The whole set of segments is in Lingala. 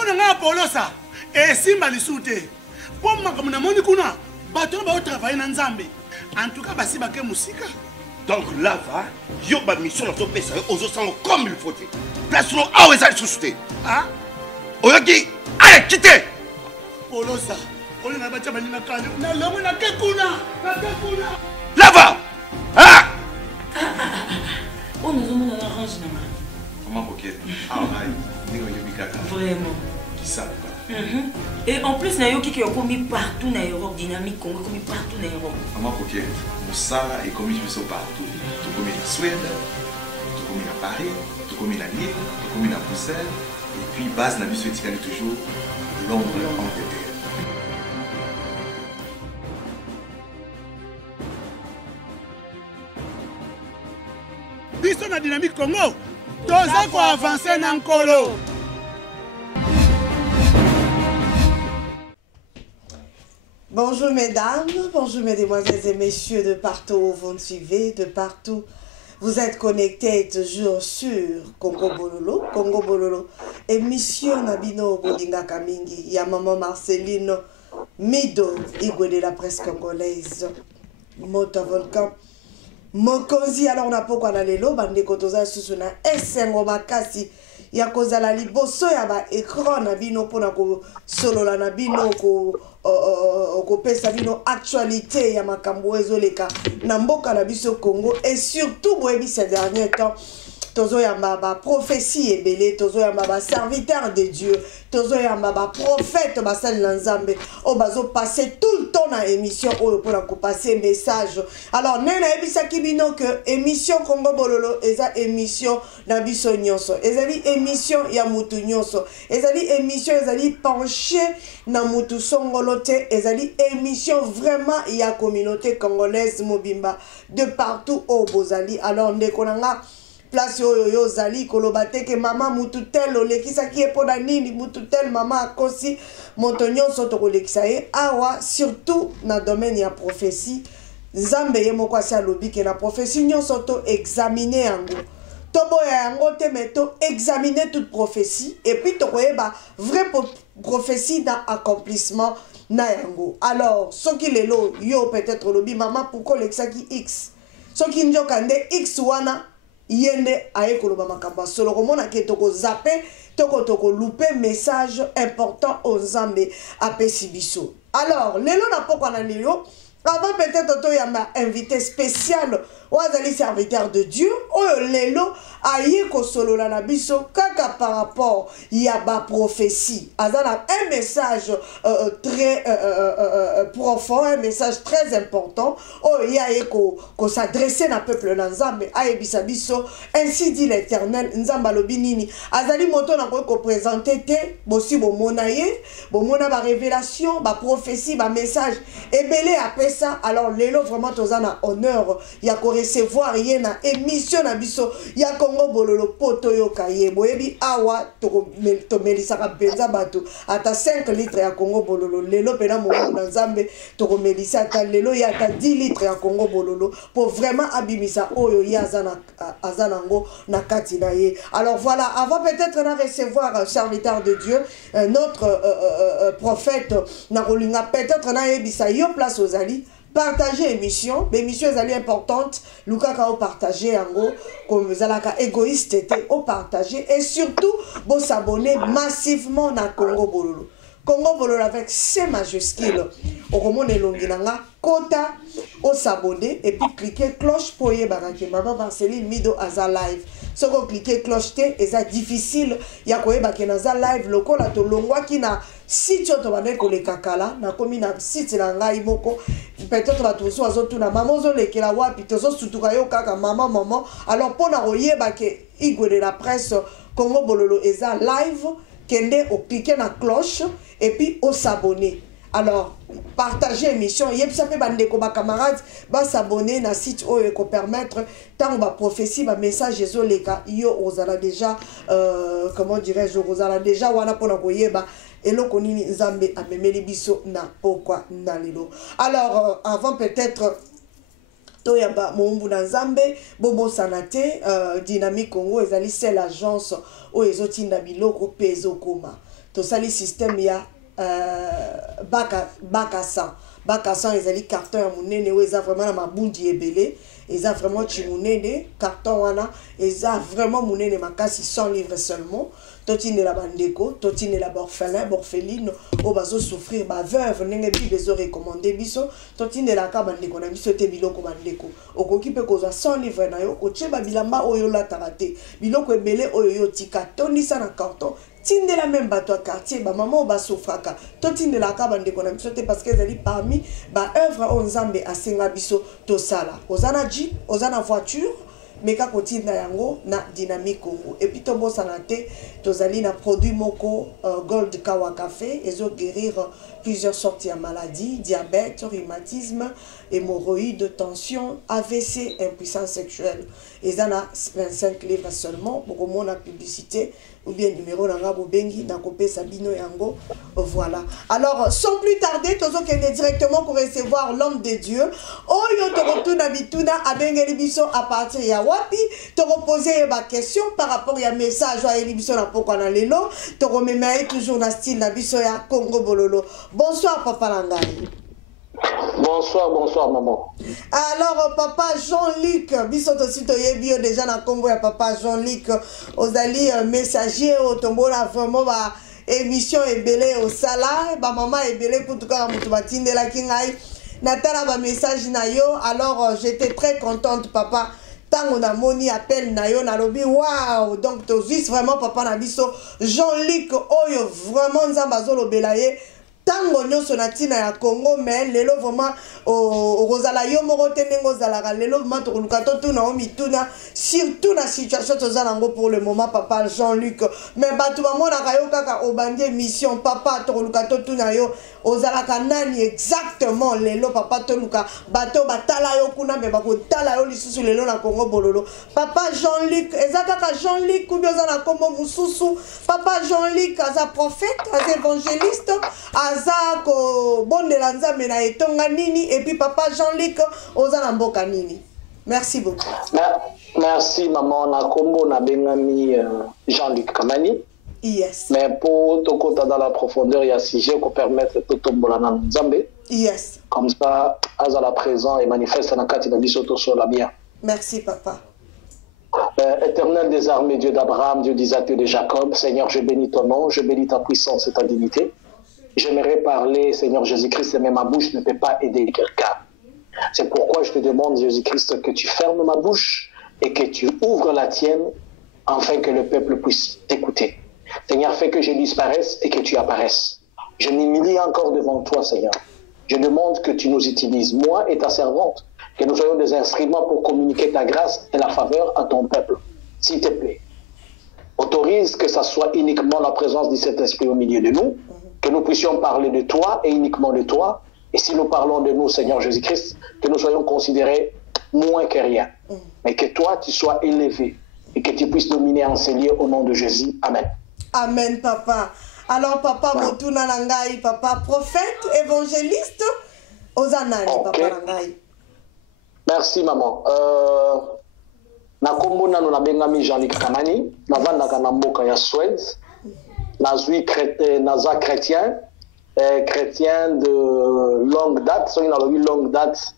Tango nga polosa. Simba lisute. Pour makamuna moni kuna. Bato ba travailler na Nzambe. En tout cas basi bake musika. Donc là va, yo ba mission na to pesa aux sango comme il faut. Place no awe za susute. Ah? Oyoki, allez quitter. Polosa. On na bacha balina kale. Na longo na kekuna. Na kekuna. Là va. Ah! On nous demande un arrange na. Comment coquette? Ah ouais, ni oyobi kaka. Vraiment. Qui ça? Et en plus, Nayo qui est commis partout dans l'Europe, dynamique Congo commis partout dans l'Europe. Maman coquette, Moussala est commis partout. Tout commis en Suède, tout commis à Paris, tout commis à Lille, tout commis à Bruxelles. Et puis, base, la mission est toujours Londres, Angleterre. Biso na dynamique Congo, toza ko avancer na nkolo. Bonjour mesdames, bonjour mesdemoiselles et messieurs de partout où vous nous suivez, de partout. Vous êtes connectés toujours sur Congo Bololo, émission Nabino Bodinga Kamingi, ya maman Marceline Mido, Igwe de la presse congolaise, Mota Volcan. Mokonzi, alors on a pourquoi na lelo, bande kotoza susuna, esengo makasi, ya kozala liboso ya ba écran na bino pona ko solola na bino ko pesa bino actualité ya makambo ezoleka na mboka na biso Congo et surtout boyebi ces derniers temps tozo yamba ba prophétie ebele tozo yamba ba serviteur de Dieu tozo yamba ba prophète basali na Nzambe o bazo passer tout le temps na émission oyo pona ko passer message. Alors nena ebisa kibino que émission Congo Bololo eza émission na biso nyonso ezali émission ya mutu nyonso ezali émission ezali penché na mutu songolo te ezali émission vraiment ya communauté congolaise mobimba de partout au bozali. Alors ndeko nanga place yo zali kolobate ke mama mutu tel olekisa ki epona nini mutu tel mama akosi moto nyonso tokolekisa ye awa surtout na domaine ya prophétie Nzambe ye moko asi alobi ke na prophétie nyonso to examiner yango toboya yango te mais to examiner toute prophétie et puis tokoyeba vrai prophétie na accomplissement na yango. Alors soki lelo yo peut-être lobi mama pourquoi lekisa ki X soki njokande X wana yende aye koloba makamba solo komona ke toko zappe toko louper message important aux Nzambe apesi biso. Alors lelo na pokwa na lelo avant peut-être to yamba invité spécial Ouazali serviteur de Dieu, oyo lelo aye ko solo la biso kaka par rapport ya ba prophétie. Azana un message très profond, un message très important. Oyo aye ko s'adresser na peuple na Nzambe aye bisa biso ainsi dit l'Éternel Nzamba lobinini. Azali moto na ko présenter te bosi bo monaye, bo mona ba révélation, ba prophétie, ba message ebele apesa. Alors lelo vraiment tozana honneur ya ko recevoir yena émission na biso ya Congo Bololo poto yo kaye boyebi awa to melisaka benza bato ata 5 litres ya Congo Bololo lelo pena mo na Nzambe to melisa ata lelo ya ata 10 litres ya Congo Bololo pour vraiment abimisa oyo ya azana ngo na kati na ye. Alors voilà, avant peut-être na recevoir serviteur de Dieu notre prophète na rolinga peut-être na yebisa yo place aux ali partager émission, l'émission est importante, Luka ka partager yango comme zalaka égoïste était au partager et surtout bon s'abonner massivement na Congo Bololo. Congo Bololo avec C majuscule. Au roman elonginanga kota au s'abonner et puis cliquer cloche pour y barake maman Marceline Mido aza live. Si vous cliquez cloche t et ça difficile ya koyeba ke naza live lokola to longwa ki na site to bane ko le kakala na komi na site na ngai moko peut-être ba toso azotu na maman zo lekela wapi tozo sutuka yo kaka maman alors pona koyeba ke Igwe de la presse Congo Bololo eza live kende o cliquer na cloche et puis au s'abonner. Alors, partager l'émission, ça peut bandeko ba camarades, ba s'abonner na site oyo ko permettre tant ba prophétie ba message ezoleka yo ozala déjà comment dirais-je ozala déjà wana pona koyeba eloko nini Nzambe amemeli biso na pokwa na lelo. Alors avant peut-être toyamba mombu na Nzambe bobo sanate dynamique Congo ezali c'est l'agence o ezotinda biloko pezo koma tosali système ya bac à sang. Bac à sang ezali carton ya munene oyo eza vraiment na mabundi ebele. Eza vraiment chimunene carton wana eza vraiment munene makasi 100 livres seulement. Totine la bandeko, totine la orphelin, orpheline, o bazo souffrir ba veuve ndenge bi bezo recommander biso, totine la ka bandeko na biso te biloko bandeko. Okoki pe kozwa 100 livres na yo, otie ba bilamba oyo la tarate. Biloko ebele oyo yo tika tonisa na carton. Tinde la même bateau à quartier, ba maman ba souffraka. Totine la ka bandeko na biso te parce que ezali parmi ba œuvre on nzambe asenga biso to sala. Ozana jeep, ozana voiture. Mais quand on tient yango na dynamique Congo et puis tombo sanate tozali na produit moko gold kawa café et zo guérir plusieurs sortes de maladies, diabète, rhumatisme, hémorroïdes, tension, AVC, impuissance sexuelle. Et ça na 25 livres seulement pour mon la publicité ou bien numéro nanga bobengi na kopé sabino yango voilà. Alors sans plus tarder tozo kende directement pour recevoir l'homme de Dieu. Oyo to retourna bituna abengeli biso à partir ya wapi te reposer ma question par rapport à message à émission na poko na lelo te remémé toujours na style na biso ya Congo Bololo. Bonsoir papa Langai. Bonsoir, bonsoir maman. Alors papa Jean-Luc, biso to sito yebio déjà na Congo ya papa Jean-Luc ozali messager au tombo na vraiment ba émission ebele au sala ba maman ebele pour tout cas mutu batindela kingai natala ba message na yo. Alors j'étais très contente papa tant on a moni appel na yo na lobi waouh. Donc to vis vraiment papa na biso Jean-Luc oyo vraiment nzamba zo lobela ye tango nyonso na tina ya Congo mais lelo vraiment ozala yo moko te ndenge ozalaka lelo vraiment tokoluka totuna o mituna surtout na situation tozala yango pour le moment papa Jean-Luc mais bato bamonaka yo kaka obandi émission papa tokoluka totuna yo ozalaka nani exactement lelo papa toluka bato batala yo kuna mais bakotala yo lisusu lelo na Congo Bololo papa Jean-Luc eza kaka Jean-Luc ou bien oza na kombo mususu papa Jean-Luc aza prophète aza évangéliste aza ko bondela nzambe na etonga nini et puis papa Jean-Luc oza na mboka nini. Merci beaucoup. Merci maman na kombo na bengami Jean-Luc Kamani. Yes. Mais pour te compter dans la profondeur il y a sujet qu'on permettre tout tombola na nzambe. Yes. Comme ça azala présent et manifeste na kati na biso to sur la bien. Merci papa. Éternel des armées, Dieu d'Abraham, Dieu d'Isaac et de Jacob, Seigneur, je bénis ton nom, je bénis ta puissance et ta dignité. J'aimerais parler, Seigneur Jésus-Christ, mais ma bouche ne peut pas aider quelqu'un. C'est pourquoi je te demande, Jésus-Christ, que tu fermes ma bouche et que tu ouvres la tienne, afin que le peuple puisse t'écouter. Seigneur, fais que je disparaisse et que tu apparaisses. Je m'humilie encore devant toi, Seigneur. Je demande que tu nous utilises, moi et ta servante, que nous soyons des instruments pour communiquer ta grâce et la faveur à ton peuple. S'il te plaît, autorise que ça soit uniquement la présence du Saint-Esprit au milieu de nous, que nous puissions parler de toi et uniquement de toi. Et si nous parlons de nous, Seigneur Jésus-Christ, que nous soyons considérés moins que rien. Mais que toi, tu sois élevé et que tu puisses dominer en ces lieux au nom de Jésus. Amen. Amen, papa. Alors, papa, Motuna Nangai, papa, prophète, évangéliste, Ozanani, papa Nangai. Merci, maman. Nakombo nanu na bengami Jean-Luc Kamani, navandaka na mboka ya Suède. Naza chrétien, chrétien de longue date, so une longue date,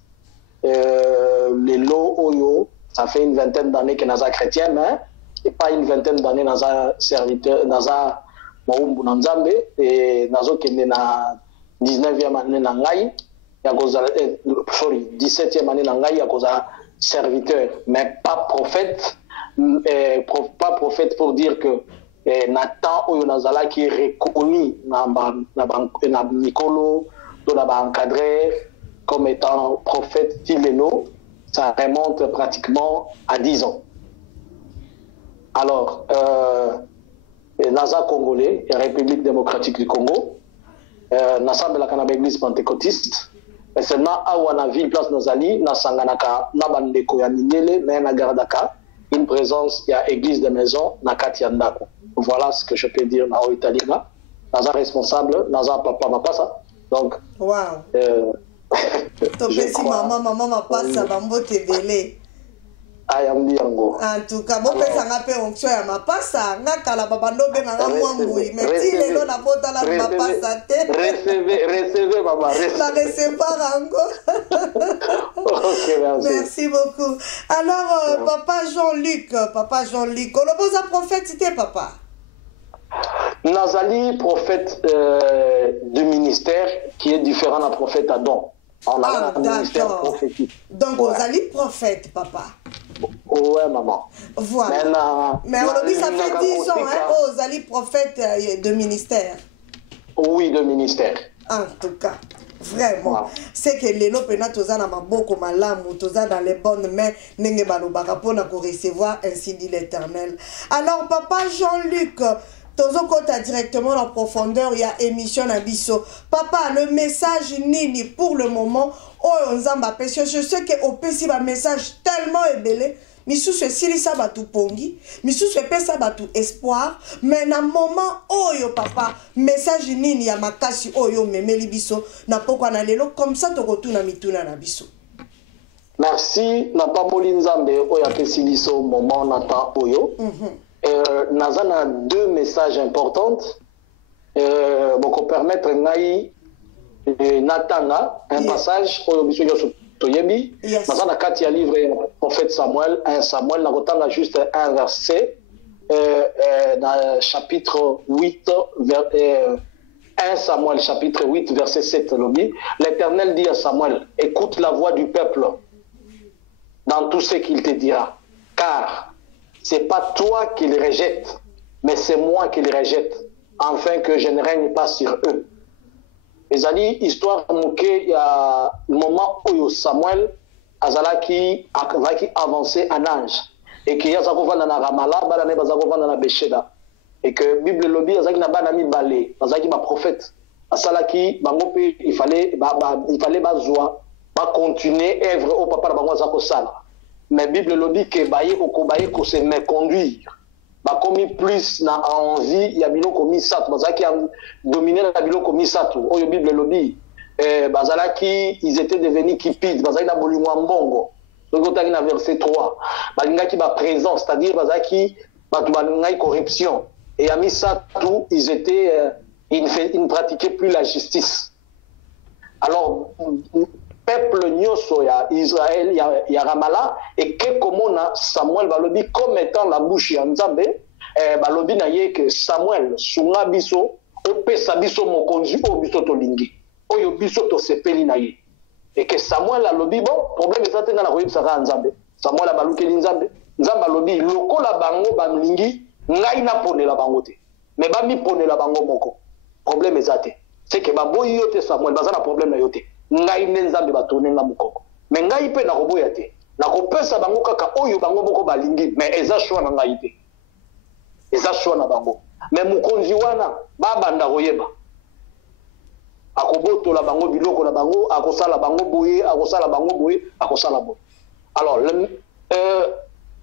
les lots oyo, ça fait une vingtaine d'années que Naza chrétien, mais et pas une vingtaine d'années Naza serviteur, Naza Maumbu Nanzambe, et Nazo qui est na 19e année Nangai, 17e année Nangai, Yakoza serviteur, mais pas prophète, pas prophète pour dire que Nathan oyo nazala qui est reconnu na Nicolo to na encadré comme étant prophète Tileno, ça remonte pratiquement à 10 ans. Alors Naza congolais, République démocratique du Congo, Nassambe la Canada Église pentecôtiste, et seulement awana ville place Nazali na sanganaka na bandeko ya minele mais na gardaka une présence, il y a église de maison na kati ya ndako. Voilà ce que je peux dire na Oitalina. Naza responsable, Naza papa mapasa. Donc wow. Topesi maman mapasa bambo tebele. ayambi yango. En tout cas, bon pesa ngape onction ya mapasa, ngakala babando benga ngamwambui, mais ti lelo na bota la mapasa te. Recevez maman, recevez. La recevoir encore. Ok, merci. Merci beaucoup. Alors, papa Jean-Luc, on le pose à prophétité, papa. Nazali, prophète du ministère qui est différent d'un prophète Adam. On a un ministère prophétique. Donc, vous allez prophète, papa. Ouais, maman. Voilà. Mais aujourd'hui, ça fait 10 ans, hein, vous allez prophète de ministère. Oui, de ministère. En tout cas, vraiment. C'est que les lopena toza na maboko malamu, toza dans les bonnes mains, nenge balobaka pona ko recevoir, ainsi dit l'Éternel. Alors, papa Jean-Luc, tozo kota directement en profondeur, il y a émission na biso. Papa, le message nini pour le moment, oh nzamba pesio, je sais que au pesi ba message tellement ébélé. Misusu esilisa batu pongi, misusu epesa batu espoir, mais na moment oyo papa, message nini ya makasi oyo memeli biso, na pokwa na lelo, comme ça tokotuna mituna na biso. Merci, na pamoli nzambe oyo apesi biso moment na ta oyo. Naza na deux messages importants. Boko permettre ngai natanga un passage oyo biso yoso toyebi. Naza na kati ya livre prophète Samuel, 1 Samuel, nakotanga juste un verset dans chapitre 8 1 Samuel chapitre 8 verset 7 lobi. L'Éternel dit à Samuel, écoute la voix du peuple dans tout ce qu'il te dira, car c'est pas toi qui les rejettes, mais c'est moi qui les rejette, afin que je ne règne pas sur eux. Les amis, histoire il y a le moment où Samuel azalaki avancé en ange et qu'il y a zakovanda na Ramala, balane bazakovanda na Besheda et que Bible lobi azaki na banami balé, azaki ba prophète, asalaki bango pe il fallait bazwa ba continuer œuvre au papa bango azako sala. Mais Bible lobi que baye ko se méconduire. Ba komi plus na envie ya biloko misatu bazaki dominer na biloko misatu oyo Bible lobi bazalaki ils étaient devenus kipides bazaki na bolingo mbongo donc otaki na verset 3 balingaki ba présence c'est-à-dire bazaki batu balingaki corruption et ya misatu ils étaient ils ne pratiquaient plus la justice. Alors peuple nyoso ya Israël ya Ramala et que komona Samuel balobi comme étant la bouche ya Nzambe balobi na ye que Samuel sunga biso opesa biso mokonzi o biso tolingi oyo biso to sepeli na ye et que Samuel alobi bon problème ezate na koyebisa ka Nzambe Samuel abalukeli Nzambe Nzambe alobi lokola bango bamlingi ngai na ponela bango te mais bami ponela bango moko problème ezate c'est que baboyi yo te Samuel bazana problème na yo te ngai ne Nzambe batourne nga mukoko mais ngai pe na koboya te na kopesa bango kaka oyo bango moko balingi mais eza choix na ngai te eza choix na bango mais mukonzi wana babanda koyeba akobotola bango biloko na bango akosala bango boye akosala bo. Alors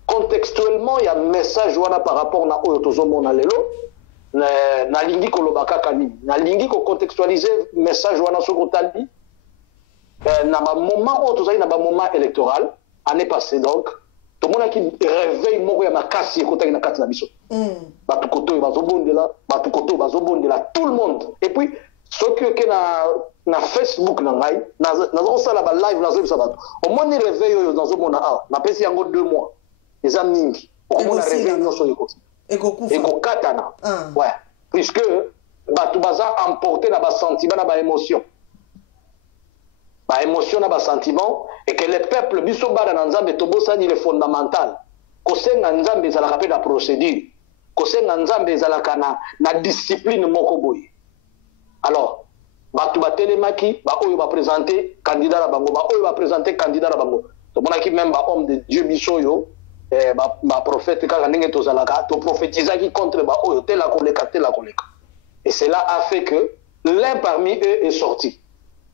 contextuellement il y a un message wana par rapport na oyo tozomona lelo na lingi koloba kaka nini na lingi ko contextualiser message wana sokotali na ba moment où tozali na ba moment électoral année passée donc tout le monde qui réveille moko ya makasi ekotaki na kati na biso batu koto bazobondela tout le monde et puis soki oke na Facebook na ngai nazosala ba live nazobisa bato omoni réveil oyo nazomona awa napesi yango 2 mois eza mingi okomona réveil nyonso ekokatana ouais puisque bato baza emporté na basentiment na baémotion émotion na sentiment et que le peuple biso bana na Nzambe tobosani le fondamental kosenga Nzambe ezalaka pe na procédure kosenga Nzambe ezalaka na discipline moko boye. Alors batu batelemaki ba oyo ba présenter candidat na bango ba oyo ba présenter candidat na bango tomonaki même ba homme de Dieu biso yo ba prophète kaka ndenge tozalaka to prophétisaki contre ba oyo tela koleka et cela a fait que l'un parmi eux est sorti.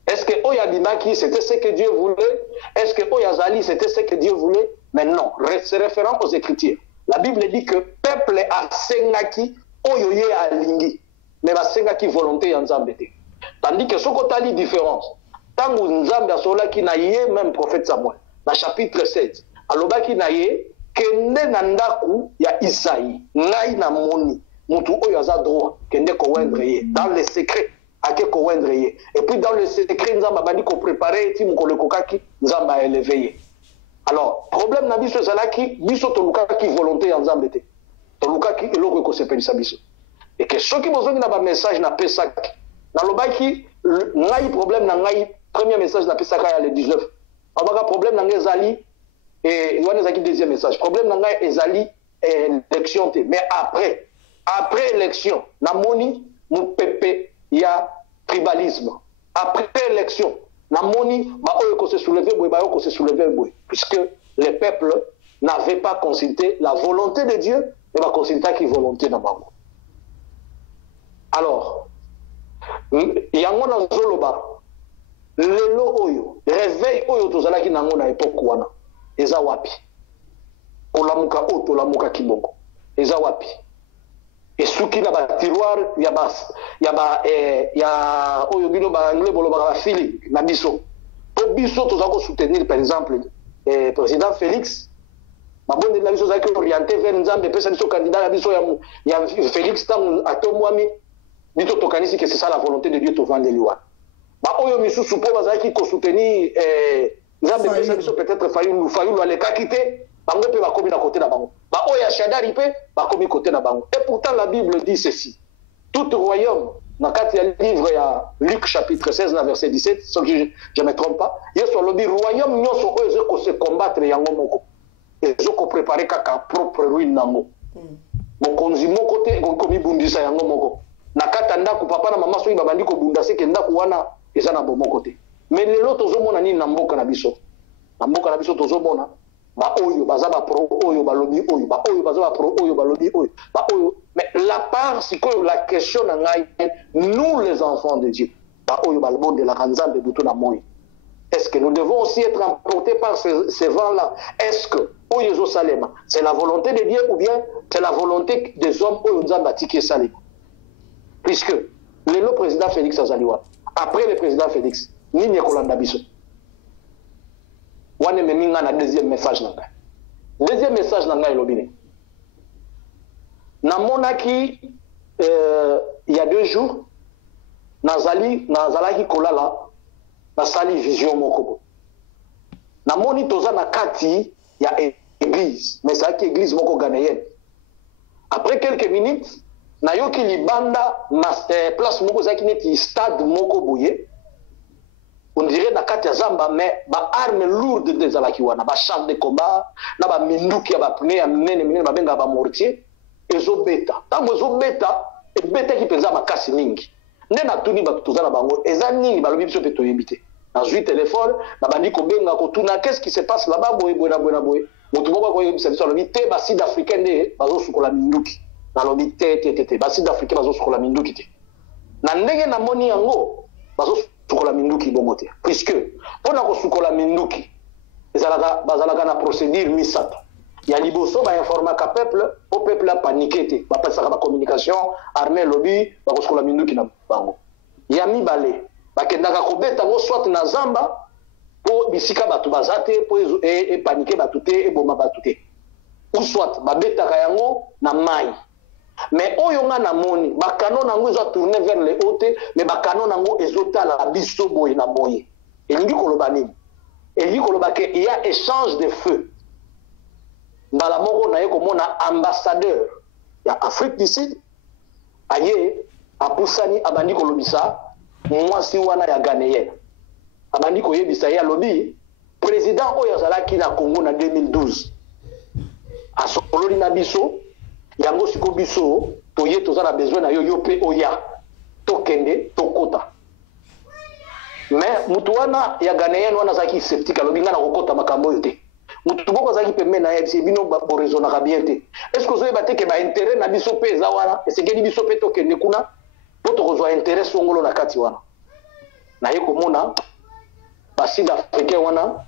Est-ce que Oyabimaki, c'était ce que Dieu voulait? Est-ce que Oyazali, c'était ce que Dieu voulait? Mais non, c'est référent aux Écritures. La Bible dit que peuple a sengaki, Oyoye a lingi, mais a sengaki volonté en Zambété. Tandis que ce qu'on différence, tant que Nzambe a solaki na yé même prophète Samuel, dans chapitre 16, alobaki na ye kende na ndaku ya Isaïe ngai na moni mutu oyo aza droit kende kowendre ye dans le secret ake kowendre ye et puis dans le secret nzamba bandi ko préparer ti mukolo kokaki nzamba élever ye. Alors problème na biso ezalaki biso tolukaki volonté ya nzambe te tolukaki eloko ko sepelisa biso et que soki bozongi na ba message na pesaki na lobaki ngai problème na ngai premier message na pesaka ya le 19 abaka problème na ngai ezali et on a deuxième message problème na ngai ezali élection te mais après élection na moni mu pepe ya tribalisme après élection na moni ba oyo ko se soulever boy ba oyo ko se soulever boy puisque les peuples n'avaient pas consulté la volonté de Dieu et va consulter qui volonté na bango. Alors yango na zoloba lelo oyo réveil oyo tozalaki nango na époque wana eza wapi kolamuka o tolamuka kiboko eza wapi esuki na ba tiroir ya bas ya oyo bino ba anglais boloba ba fili na biso to biso tozako soutenir par exemple président Félix mabonde la biso zaki orienté vers nzambe pesa biso candidat ya biso ya Félix tam atomwami bito tokanisi que c'est ça la volonté de Dieu to vendre liwa ba oyo misusu po bazaki ko soutenir nzambe pesa biso peut-être fayulu alekaki te bango pe bakomi na côté na bango ba oya shadari pe bakomi côté na bango et pourtant la Bible dit ceci tout royaume dans le livre ya Luc chapitre 16 verset 17 si je me trompe pas yeso lobi royaume nyoso oyo ko se combattre yango moko ezo ko préparer kaka propre ruine nango mokonzi moko te komi bundisa yango moko na kata ndako papa na mama soki babandi ko bunda se ke ndako wana eza na bomoko te mais lelo tozomona nini na mboka na biso tozomona ba oyo baza ba pro oyo balobi oyo ba oyo baza ba pro oyo balobi oyo ba oyo mais la part c'est que la question na ngai nous les enfants de Dieu ba oyo balbonde la kanzambe buto na moi est-ce que nous devons aussi être emportés par ces vents là est-ce que oyo zo salema c'est la volonté de Dieu ou bien c'est la volonté des hommes oyo nzamba tiki salema puisque le président Félix Azaliwa après le président Félix nini kolanda biso wane meminga na deuxième message nanga elobine na monaki il y a 2 jours nazalaki kolala na sali vision moko na moni toza na kati ya église mais ça qui église moko ghanéenne après quelques minutes na yoki libanda place moko zaki neti stade moko boye on dirait na kati ya zamba mais ba arme lourde des alaki wana ba char de combat na ba minduki ya ba pneu ya minene ba benga ba mortier ezobeta tango ezobeta ebeta ki penza makasi mingi nde na tuni ba tuzana bango eza nini balobi biso pe toyebite na zui téléphone na bandi ko benga ko tuna qu'est-ce qui se passe là-bas boye motu moko ko yebisa biso lobi te ba sud africain nde bazo sukola minduki na lobi te ba sud africain bazo sukola minduki te na ndenge na moni yango bazo sukola minduki bongo te puisque pona ko sukola minduki bazalaka na procédure misato ya liboso ba informaka peuple au peuple a paniqué te ba pasaka ba communication armée lobby ba ko sukola minduki na bango ya mibale bakendaka kobeta ngo soit na zamba po bisika batu bazate po e paniquer batu te e boma batu te ou soit babetaka yango na mai mais oyo nga na moni bakano nango ezo tourner vers le haut mais bakano nango ezotala biso boye na boye elingi koloba nini elingi koloba ke il y a échange de feu mbala moko na ye komona ambassadeur ya Afrique du Sud aye apusani abandi kolobisa mwasi wana ya Ghanéen abandi koyebisa ye alobi président oyo azalaki na Congo na 2012 asololi na biso yango siko biso toye tozana besoin na yo pe oya tokende tokota mais mutu wana ya Ghanéen wana zaki sceptique alobi ngana kokota makambo yote mutu boko zaki pembe na yebisi bino bo raisonna ka bien te est-ce que zo yeba te ke ba intérêt na biso pe za wana esengeli biso pe tokende kuna po tokozwa intérêt songolo na kati wana na ye komona ba sud africain wana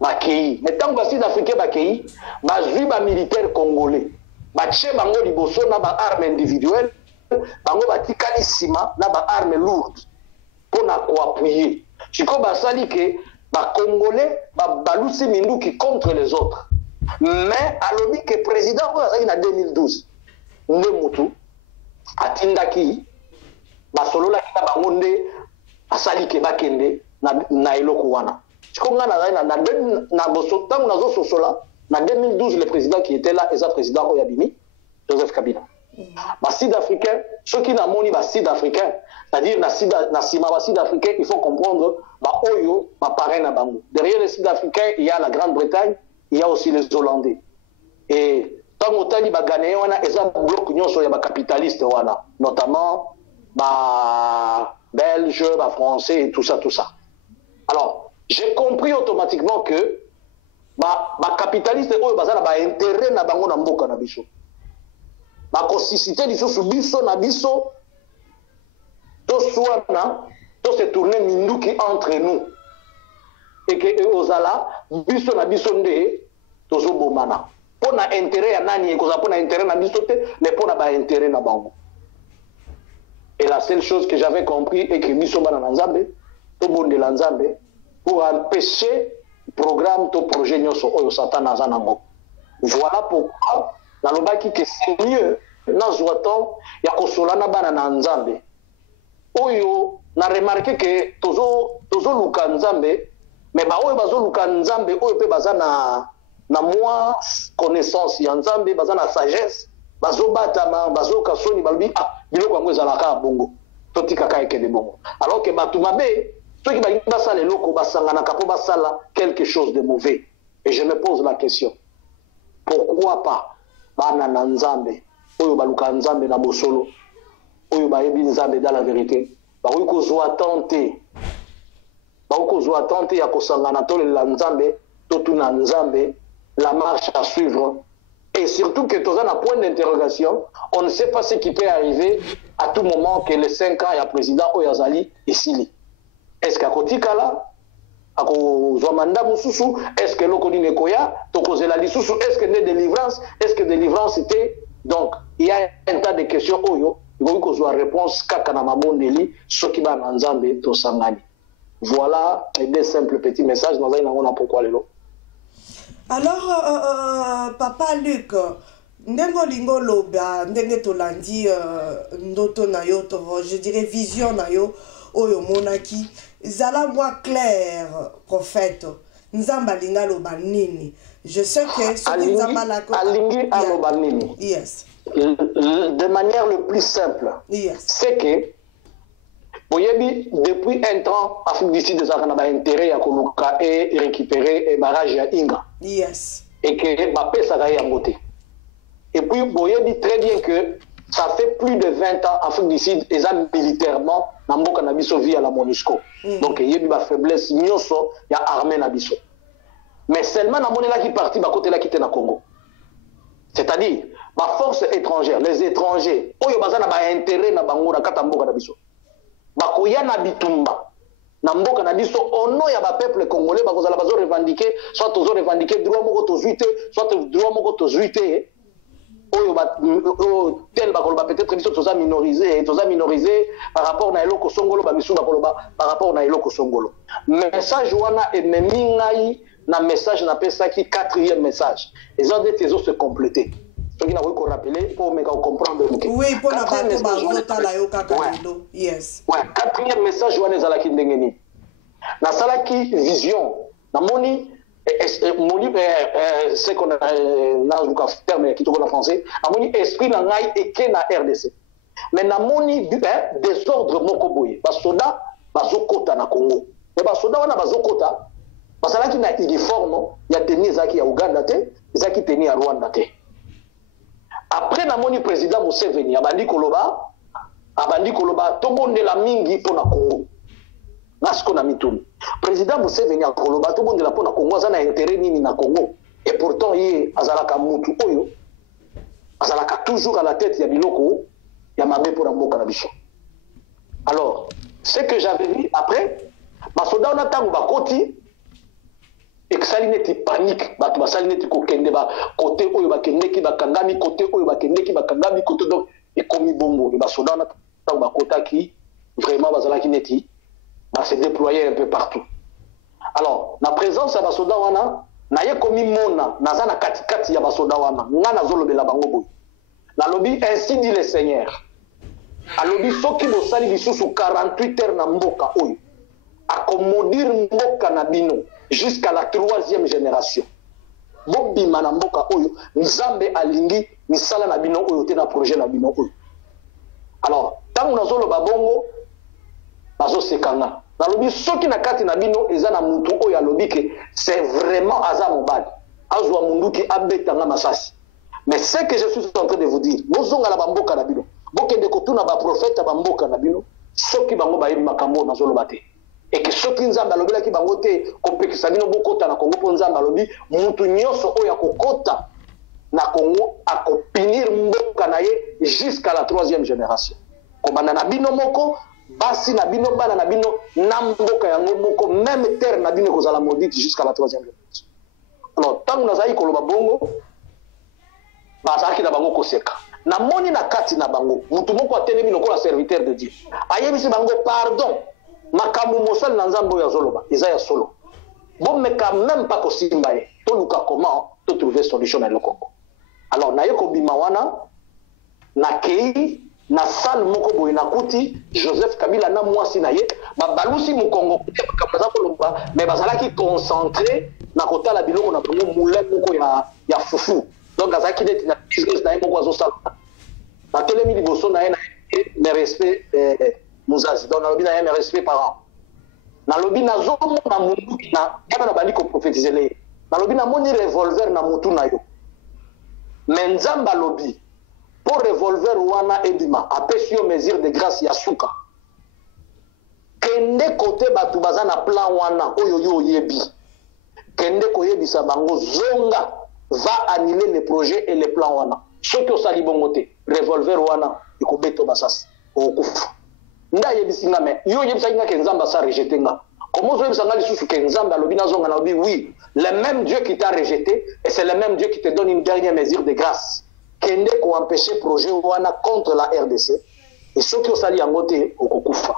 bakei mais tant ba sud africain bakei bazui ba militaire congolais bache bango liboso na ba arme individuelle bango batikali sima na ba arme lourde pona ko appuyer chiko basali ke Congolais, balousi Minduki contre les autres. Mais alobi que président en 2012, Ndemoutou, atindaki, basolola kita bangonde, asali ke bakende na eloko wana. Sikonga na bosotango na zo sosola, na 2012 le président qui était là, et ça président Oyabini, Joseph Kabila. Bas Sud-Africain, ceux qui n'ont pas Sud-Africain, c'est-à-dire na Sud-Africain, il faut comprendre bah Oyo, bah parrain na bango. Derrière les Sud-Africains, il y a la Grande-Bretagne, il y a aussi les Hollandais. Et tant que bah Ghanéens, on a un bloc union sur les capitalistes, notamment bah Belges, bah Français et tout ça, tout ça. Alors, j'ai compris automatiquement que bah capitalistes, eux, bah ça a intérêt na bango na mboka na biso. Bah consistité du sous biso na biso. Tout soit tout se tourner Minduki entre nous. Et que Ozala, biso na biso nde, tozo bomana. Pour na intérêt à nani, pour na intérêt na biso te, mais pour na ba intérêt na bango. Et la seule chose que j'avais compris est que biso bana nzambe, to bonde la nzambe, pour empêcher le programme, to projet nyoso oyo satan na zanango. Voilà pourquoi, dans le baki que c'est mieux, na zoaton, ya kosolana bana na nzambe. Oyo na remarqué que tozo luka nzambe mais ba oyo bazo luka nzambe oyo pe baza na moi connaissance ya nzambe baza na sagesse bazo batama bazo kasoni balbi biloko yango ezalaka bongo totika ka ekende bongo alors que batu mabe ceux qui balingi basala eloko basangana kapo basala quelque chose de mauvais et je me pose la question pourquoi pas bana na nzambe oyo baluka nzambe na bosolo oyo bayebi nzambe dans la vérité bakoki kozwa tente ya kosangana tolela nzambe totuna nzambe la marche à suivre et surtout que toza na point d'interrogation on ne sait pas ce qui peut arriver à tout moment que les 5 ans ya président oyo azali esili est-ce qu'akotikala akozwa mandat mosusu est-ce que eloko nini ekoya tokozela lisusu est-ce que nde délivrance était donc il y a un tas de questions oyo il faut qu'on soit réponse kaka na mabondeli soki ba na nzambe to sangani. Voilà des simples petits messages dans un on a pourquoi lelo. Alors papa Luc ndengo lingo loba ndenge to landi ndoto na yo to je dirais vision na yo oyo monaki zala moi clair prophète nzamba linga loba nini je sais que ce qui nzamba la ko alingi aloba nini yes de manière le plus simple, yes. C'est que depuis un temps, Afrique du Sud a intérêt à Koluka et récupérer un barrage à Inga. Yes. Et que Mbappé ça a monté. Et puis, Boyebi très bien que ça fait plus de 20 ans, Afrique du Sud, ils ont militairement, Namboka Nabiso via à la MONUSCO. Donc, il y a une faiblesse, il y a armée Nabiso. Mais seulement, Namone là qui partit, côté là qui était dans le Congo. C'est-à-dire, ma force étrangère, les étrangers, oyo bazana ba intérêt na bango na kata mboka na biso. Bakoya na bitumba. Na mboka na biso ono ya ba peuple congolais bakozala bazo revendiquer, soit tozo revendiquer droit moko tozuite, soit droit moko tozuite. Oyo ba tel bakoloba peut-être biso toza minorisé par rapport na eloko songolo ba biso bakoloba par rapport na eloko songolo. Message wana ememi ngai na message na pesa qui 4e message. Les autres des se compléter. Ce qui n'a pas rappelé pour me comprendre. Oui, pour la yes. Ouais, 4e message on est à la kindengeni. Na salaki vision. Na moni c'est qu'on a un terme qui tourne en français. Na moni esprit na ngai eke na RDC. Mais na moni désordre moko boye. Ba soda bazokota na Congo. Et ba soda wana bazokota parce que là, il y a uniforme, il y a tenu à Ouganda, il y a tenu à Rwanda. Après, le président Museveni, Abandi Koloba, tout le monde est la mingi pour le Congo. Le président Museveni a Koloba, tout le monde est là pour le Congo, il y a intérêt ni na Congo. Et pourtant, il y a Azalaka Moutou Oyo, Azalaka toujours à la tête, il y a Biloko, il y a Mabé pour la Mboka Nabicho. Alors, ce que j'avais vu après, Masoda on attend ou Bakoti, et que ça n'est panique bato basali neti kokende ba côté oyo bakende ki bakangami côté oyo bakende ki bakangami côté donc et comme bongo et basoda na ta ba kota ki vraiment bazala ki neti ba se déployer un peu partout Alors, na présence ya basoda wana, na ye komi mona, naza na kati ya basoda wana, nga nazolobela bango boy. Na lobi, ainsi dit le Seigneur. Alobi, soki bosali lisusu 48 heures na mboka oyo, akomodir mboka na bino, jusqu'à la 3e génération. Bobima na mboka oyo, nzambe alingi, misala na bino oyo, te na projet na bino oyo. Alors, tango nazoloba bongo, bazo sekanga. Nalobi soki na kati na bino eza na mutu oyo alobi ke c'est vraiment aza mobali. Azwa munduki abetanga masasi. Mais ce que je suis en train de vous dire, bozonga la bamboka na bino. Bokende kotuna ba prophète bamboka na bino, soki bango ba yebi makambo nazoloba te. Et que soki nzambe alobela ki bango te kopekisa bino bokota na Congo po nzambe alobi mutu nyonso oyo akokota na Congo akopinir mboka na ye jusqu'à la 3e génération. Komanda na bino moko, basi na bino bana na bino na mboka yango moko, même terre na bino kozala maudite jusqu'à la 3e génération. Alors tango nazali koloba bongo bazaki na bango koseka. Na moni na kati na bango mutu moko atelemi lokola serviteur de Dieu. Ayebisi bango pardon. Makambo mosali na nzambe oyo azoloba eza ya solo. Bon mais quand même pas kosimba ye. To luka comment to trouver solution na lokoko. Alors na yeko bima wana na kei na salle moko boye na kuti Joseph Kabila na mwasi na ye babalusi mukongo kote bakabaza kolomba mais bazalaki concentré na kotala biloko na bango moulin moko ya fufu. Donc azaki neti na business na ye moko azosala. Na telemi liboso na ye na mais respect Mouzazi. Donc nalobi na ye mais respect parent. Nalobi na zomo na mundu na bana na bali ko prophétiser le. Nalobi na moni revolver na mutu na yo. Mais nzamba lobi pour revolver wana edima apesi yo mesure de grâce ya suka. Kende kote batu baza na plan wana oyo yo yebi. Kende koyebisa bango zonga va annuler les projets et les plans wana. Soki osali bongo te, revolver wana ikobeto basasi okufa. Nda yebisi nga me, yo yebisa nga ke nzamba sa rejeté nga. Comment zo yebisa nga lisusu ke nzamba lobi na zonga na lobi oui, le même Dieu qui t'a rejeté et c'est le même Dieu qui te donne une dernière mesure de grâce. Kende ko empêcher projet wana contre la RDC et soki osali yango te okokufa.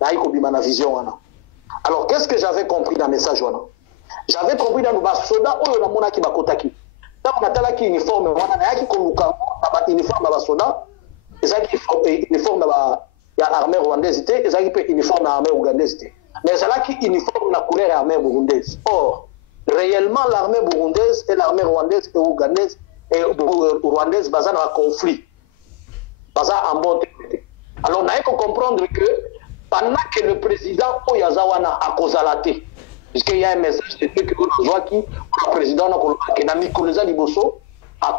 Na iko bima na vision wana. Alors qu'est-ce que j'avais compris dans le message wana? J'avais compris dans le basoda oyo na mona ki bakotaki. Tant on atala ki uniforme wana na yaki koluka ba uniforme ba soda, ezaki uniforme ba ya armée rwandaise te, ezaki pe uniforme na armée ougandaise te. Mais ezaki uniforme na couleur ya armée burundaise. Or, réellement l'armée burundaise et l'armée rwandaise et ougandaise et rwandaise baza na conflit. Baza en bon terme. Alors na yako comprendre que pendant que le président Oyazawana a kozalate, parce qu'il y a un message de Dieu que le président n'a mis Koleza Liboso à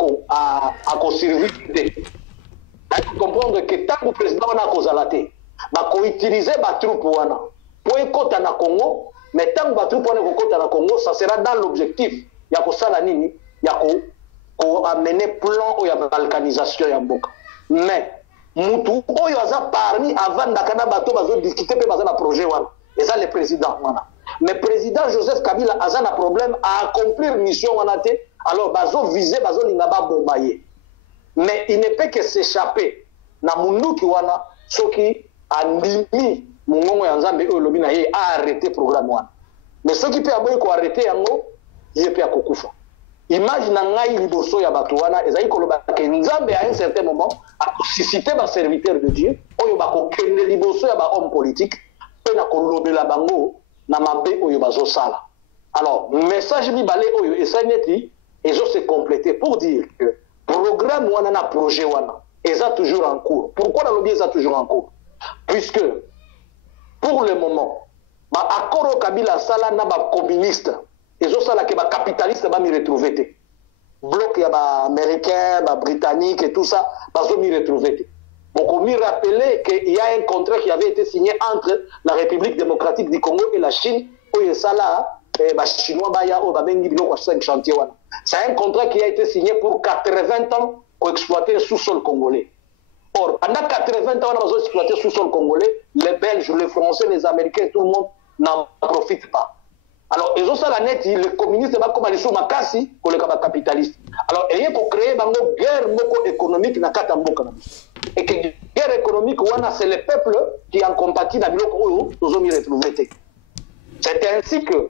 survivre. Il faut comprendre que tant que le président a kozalate, il faut utiliser les troupes pour écouter na Congo, mais tant que les troupes écouter na Congo, ça sera dans l'objectif. Il y a ça la nini, il y a amener plan ou il y a balkanisation ya mboka. Mais mutu oyo aza parmi avant ndakana bato bazo discuter pe baza na projet wana. Et ça le président wana. Mais président Joseph Kabila a un problème à accomplir mission wana te, alors bazo viser bazo linga ba bombaye. Mais il ne peut que s'échapper na mundu ki wana soki andimi mungongo ya nzambe oyo lobi na ye a arrêter programme wana. Mais soki pe aboyi ko arrêter yango, ye pe akokufa. Imagine ngai liboso ya bato wana ezali koloba ke nzambe à un certain moment a suscité ba serviteur de Dieu oyo bakokende liboso ya ba homme politique pe na kolobela bango na mabe oyo bazosala. Alors message mibale oyo esaneti ezo se compléter pour dire que programme wana na projet wana eza toujours en cours. Pourquoi la lobby eza toujours en cours? Puisque pour le moment ba accord Kabila sala na ba communiste ezo sala ke ba capitaliste ba mi retrouver te. Bloc ya ba américain, ba britannique et tout ça bazo mi retrouver te. Donc on m'y rappelait qu'il y a un contrat qui avait été signé entre la République démocratique du Congo et la Chine. C'est un contrat qui a été signé pour 80 ans pour exploiter le sous-sol congolais. Or, pendant 80 ans, on a exploité le sous-sol congolais. Les Belges, les Français, les Américains, tout le monde n'en profite pas. Alors, ils ont ça la net, les communistes, comme les sous-makasi, pour les capitalistes. Alors, il y a pour créer une guerre économique dans Katamboka. Et que la guerre économique, c'est le peuple qui est en compatit dans le pays où nous avons retrouvé. C'est ainsi que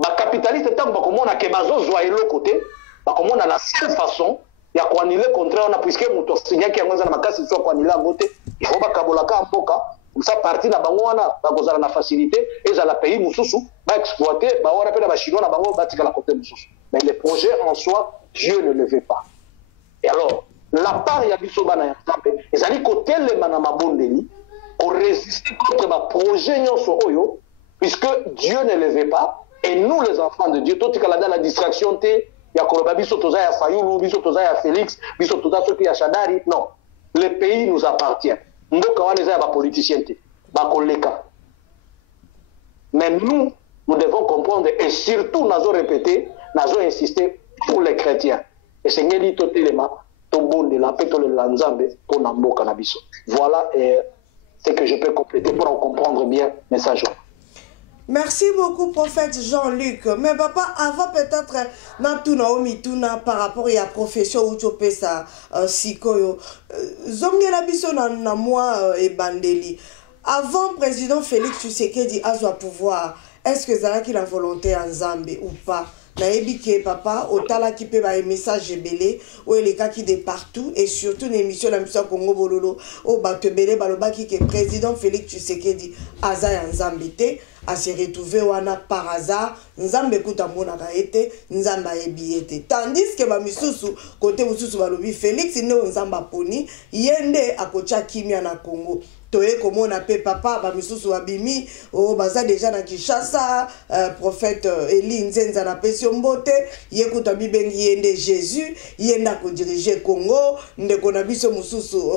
ba capitaliste tant ba komona ke bazo zwa elo côté ba komona la seule façon ya ko annuler contrat on a puisque muto signé ki yango na makasi so ko annuler ngote il faut ba kabola ka mboka comme ça parti na bango wana ba kozala na facilité et za la pays mususu ba exploiter ba wana pe na ba chinois na bango ba tika la côté mususu mais le projet en soi Dieu ne le veut pas. Et alors la part ya biso bana ya Nzambe ezali côté le mana mabondeli pour résister contre ma projet nyonso oyo puisque Dieu ne le veut pas et nous les enfants de Dieu tout dans la distraction te ya koloba biso toza ya Fayulu biso toza ya Félix biso toza soki ya Shadari non le pays nous appartient mboka wana eza ya ba politiciens te ba koleka mais nous devons comprendre et surtout nazo répéter nazo insister pour les chrétiens et Seigneur dit totelema to bonde la peto le Nzambe pour na mboka na biso voilà ce que je peux compléter pour en comprendre bien message. Merci beaucoup, prophète Jean-Luc. Mais papa, avant peut-être, par rapport à la profession où tu peux ça, Sikoyo, Zongela biso na moi et Bandeli. Avant président Félix Tshisekedi a son pouvoir, est-ce que Zara qui la volonté en Zambie ou pas? Naebike papa, otala qui peut un message belé, ou les cas qui de partout, et surtout une émission la mission Congo Bololo, au Batebele Balobaki que président Félix Tshisekedi Aza en Zambité, a se retrouver wana par hasard, Nzambe kuta mona kaete, Nzamba ebiete. Tandis que ba misusu, côté misusu balobi Félix ne Nzamba poni, yende akocha kimia na Congo. Toye comme on appelle papa, ba misusu abimi, oh baza déjà na Kinshasa, prophète Eli Nzenza na Pesiombote, yekuta bibengi yende Jésus, yenda ko diriger Congo, ndeko na biso mususu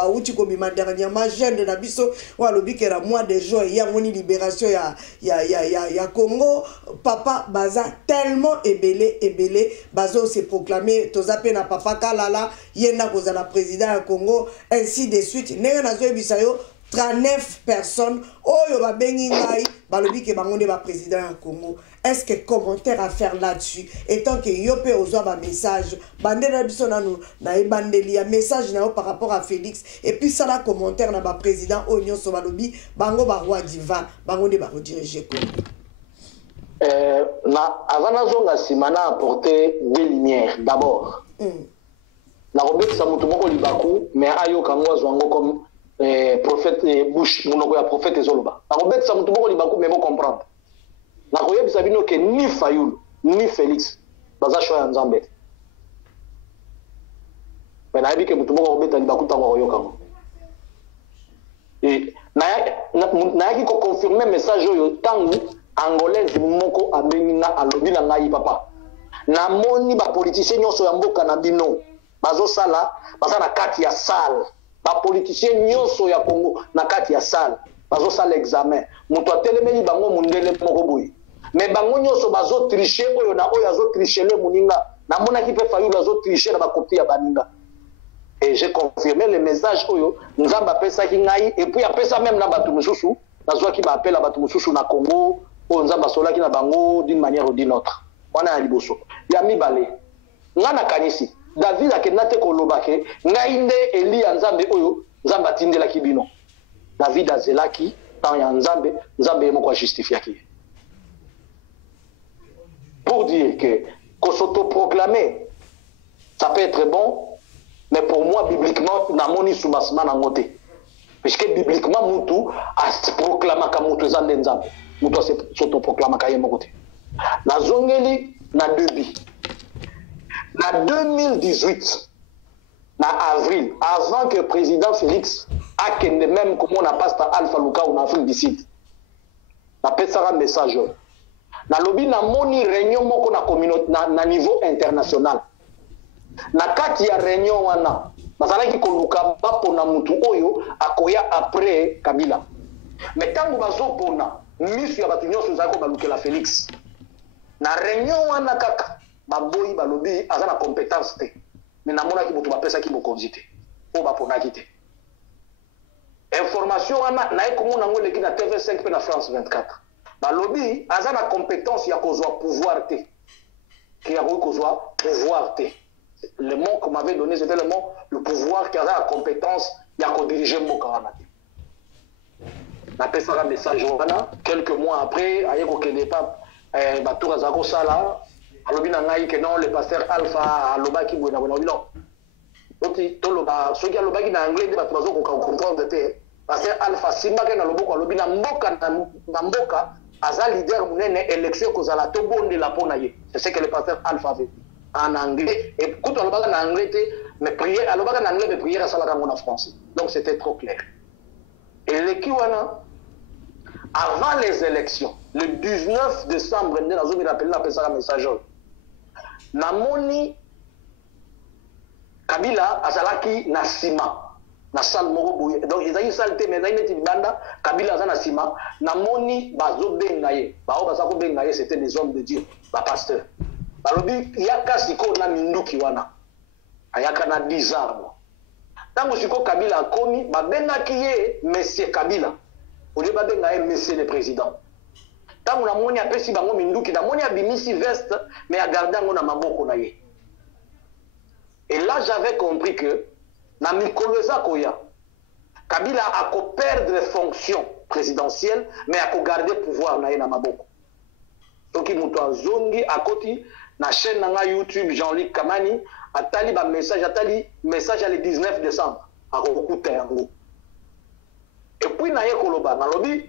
auti ko bimandanya jeune na biso, walobi ke la mois de juin, ya moni libération ya Congo, papa baza tellement ébélé, bazo se proclamer, tozape na papa kalala, yenda ko za la président ya Congo, ainsi de suite, nena na zo bisayo 39 personnes, oyo ba bengi ngai, balobi ke bangonde ba président ya Congo. Est-ce que commentaire à faire là-dessus? Étant que yope ozo ba message, bande na biso na nou, na ebandeli ya message na par rapport à Félix, et puis ça la commentaire na ba président Onyon so balobi, bango ba roi diva, bangonde ba rediriger Congo. Avant na zonga simana apporter deux lumières. D'abord, na robek sa mutu moko libaku, mais ayo kangwa zwango comme prophète Bush, monoko ya prophète Zoloba. Na robek sa mutu moko libaku, mais vous comprendre. Na koyebi sabino ke ni Fayulu, ni Félix, baza choya Nzambe. Mais na yebi ke mutu moko robeta libaku tango koyoka ngo. Et na yaki ko confirmer message oyo tangu angolaise moko abenina alobi na ngai papa. Na moni ba politicien nyonso ya mboka na bino bazo sala baza na kati ya salle. Ba politicien nyonso ya Congo na kati ya salle bazo sala examen. Mutu atelemeli bango mundele moko boyi. Mais bango nyonso bazo tricher oyo na oyo azo tricher le muninga. Na mona ki pe Fayulu azo tricher na ba copie ya baninga. Et j'ai confirmé le message oyo Nzamba pesa ki ngai et puis apesa même na batu mususu nazwa ki ba appel batu mususu na Congo o Nzamba sola ki na bango d'une manière ou d'une autre. Wana ya liboso. Ya mibale. Ngana kanisi David akenate kolobake ngai nde Eli ya Nzambe oyo Nzamba tindela ki bino. David azelaki tant ya Nzambe moko justifier ki. Pour dire que s'auto-proclamer ça peut être bon. Mais pour moi, bibliquement, na moni soubasma na ngote. Puisque bibliquement, moutou a proclamé ka moutou zande nzambe. Moutou a s'auto-proclamé ka yemo kote. Na zongeli, na debi. Na 2018, na avril, avant que le président Félix a kende même comme on a pasteur Alpha Luka ou en Afrique du Sud. Na pesara message. Na lobi na moni réunion moko na communauté na niveau international. Na kati ya réunion wana bazalaki koluka bapona mutu oyo akoya après Kabila. Mais tango bazopona misu ya batu nyonso zako balukela Félix. Na réunion wana kaka baboyi balobi aza na compétence te. Mais namona ki mutu bapesa ki bokonzi te. O bapona ki te. Information wana na ekomona ngole ki na TV5 pe na France 24. Balobi aza na compétence ya kozwa pouvoir te. Ki ya kozwa pouvoir te. Le mot qu'on m'avait donné, c'était le mot, le pouvoir qui a la compétence, il y a qu'on dirigeait mon Mokawana. On appelle ça un message. Quelques mois après, il y a pas bato azako sala alobi na ngai que non le pasteur Alpha alobaki boye na bona non oti toloba soki alobaki na anglais de bato bazoko comprendre te pasteur Alpha simbaka na loboko alobi na mboka aza leader munene élection kozala to bonde la pona ye c'est ce que le pasteur Alpha avait en anglais et quand alobaka na anglais te mais prière alobaka na anglais mais prière asalaka ngo na français donc c'était trop clair et l'équiwana avant les élections, le 19 décembre, nous avons rappelé un message. Namoni Kabila azalaki na sima na salle moko boye. Donc ils ont salté mais ils ont banda Kabila azana sima. Namoni bazo bengaye. Bao bazako bengaye c'était des hommes de Dieu, ba pasteur. Balobi yaka siko na minduki wana. Ayaka na 10 arbres. Tango siko Kabila akomi ba bengaki ye monsieur Kabila. Au lieu de monsieur le président. Tant que nous avons fait bango minduki, nous avons mis veste, mais à garder mon amaboko na ye. Et là, j'avais compris que, na mikoleza koya, Kabila a perdre les fonctions présidentielles, mais a garder pouvoir na ye na maboko. Donc, il m'a zongi à côté, na chaîne na YouTube Jean-Luc Kamani, atali ba message le 19 décembre, à Rokuta yango. Et puis, na ye koloba, na lobi,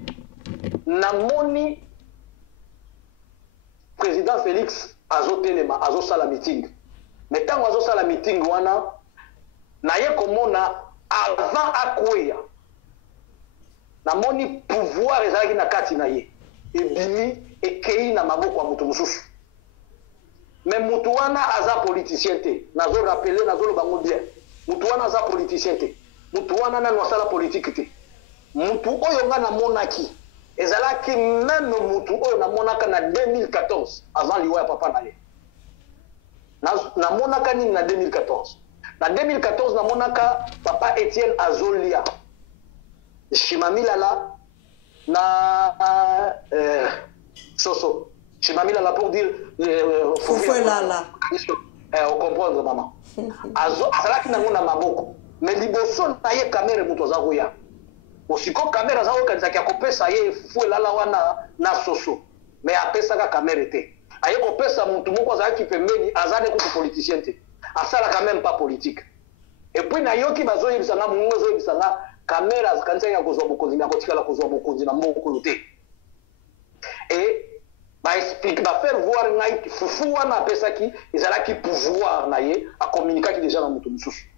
na moni président Félix azotelema, azosala meeting. Mais tant que azosala meeting wana, na ye komona avant akweya. Na moni pouvoir ezalaki na kati na ye. Ebimi ekei na maboko ya mutu mususu. Mais mutu wana aza politicien te. Nazo rappeler, nazo lobango bien. Mutu wana aza politicien te. Mutu wana nanu asala politique te. Mutu oyo nga na monaki ezalaki même mutu oyo na monaka na 2014 avant liwa ya papa na ye na monaka nini na 2014 na 2014 na monaka papa Étienne Azolia Chimamilala na Soso Chimamilala pour dire Foufelala on comprendre maman azalaki na ngona maboko mais liboso na ye kamere mutu azakoya osiko kamera za okanisa kia kopesa ye Foufelala wana na Soso mais apesaka kamera te aye kopesa mutu moko azalaki pembeni azane kutu politicien te asala quand même pas politique et puis na yoki bazoyebisanga mungu zoyebisanga kamera zikanisa ya kozwa bokonzi na kotikala kozwa bokonzi na moko te et ba explique ba faire voir ngai fufu wana apesaki ezalaki pouvoir na ye a communiquer déjà na mutu mususu.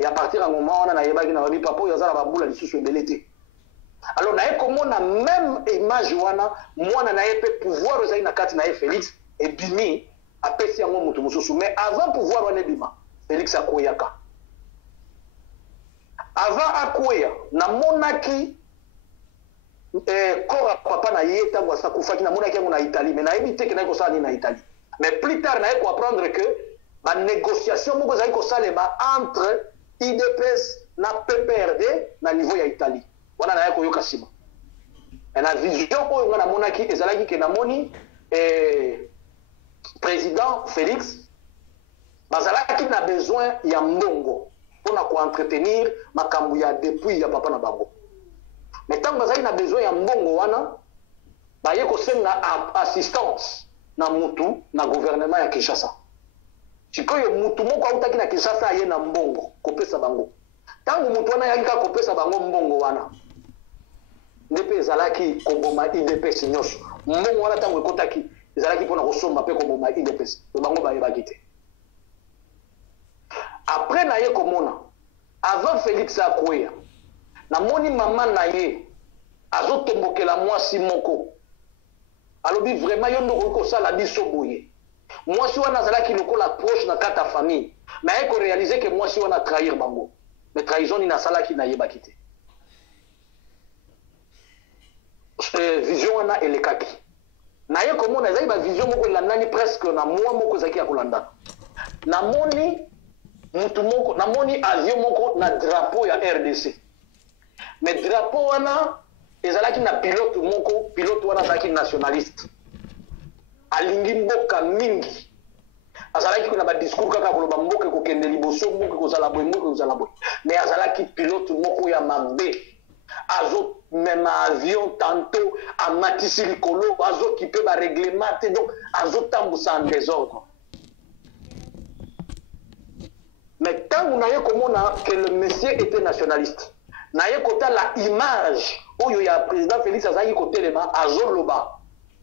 Et à partir d'un moment, on a eu un peu de papa, il y a un peu de sous belleté. Alors, on a eu même image, moi, on a eu pouvoir de na kati na Félix et Bimi a pesé un moment mais avant pouvoir on est Bima, Félix a koyaka. Avant a koya, na monaki kora papa na yeta wa sakufaki na monaki na Italie, mais na évité que na ko ça na Italie. Mais plus tard na ko apprendre que la négociation moko za ko salema entre IDPS na PPRD na niveau ya Italie. Wana na yako yoka sima. Na vision oyo ngana monaki ezalaki ke na moni président Félix bazalaki na besoin ya mbongo pona ko entretenir makambu ya depuis ya papa na bango. Mais tant bazali na besoin ya mbongo wana ba yeko senga assistance na mutu na gouvernement ya Kinshasa. Sikoyo mutu moko autaki na Kinshasa ye na mbongo kopesa bango. Tangu mutu wana yaka kopesa bango mbongo wana. Ndepe ezalaki koboma IDPS nyonso. Mbongo wana tangu ekotaki ezalaki pona kosomba pe koboma IDPS. Bango ba yebaki te. Après na ye komona avant Félix akoya na moni mama na ye azotombokela mwasi moko. Alobi vraiment yo ndoko ko sala biso boye. Moi si wana zalaki lokola proche na kata famille mais eko réaliser que moi si wana trahir bango mais trahison ina salaki na yebaki te vision wana elekaki na ye komona ezali ba vision moko la nani presque na moi moko zaki ya kolanda na moni mutu moko na moni avion moko na drapeau ya RDC mais drapeau wana ezalaki na pilote moko pilote wana zaki nationaliste alingi mboka mingi azalaki kuna ba discours kaka koloba mboka ko kende liboso mboka ko zala boy mboka ko zala boy mais azalaki pilote moko ya mabe azo même avion tantôt à Matisse Likolo, azo qui peut réglementer, donc azo tambousa en désordre. Mais quand on a vu que le monsieur était nationaliste, on a vu la image où il y a le président Félix Azaï côté les mains, azo loba,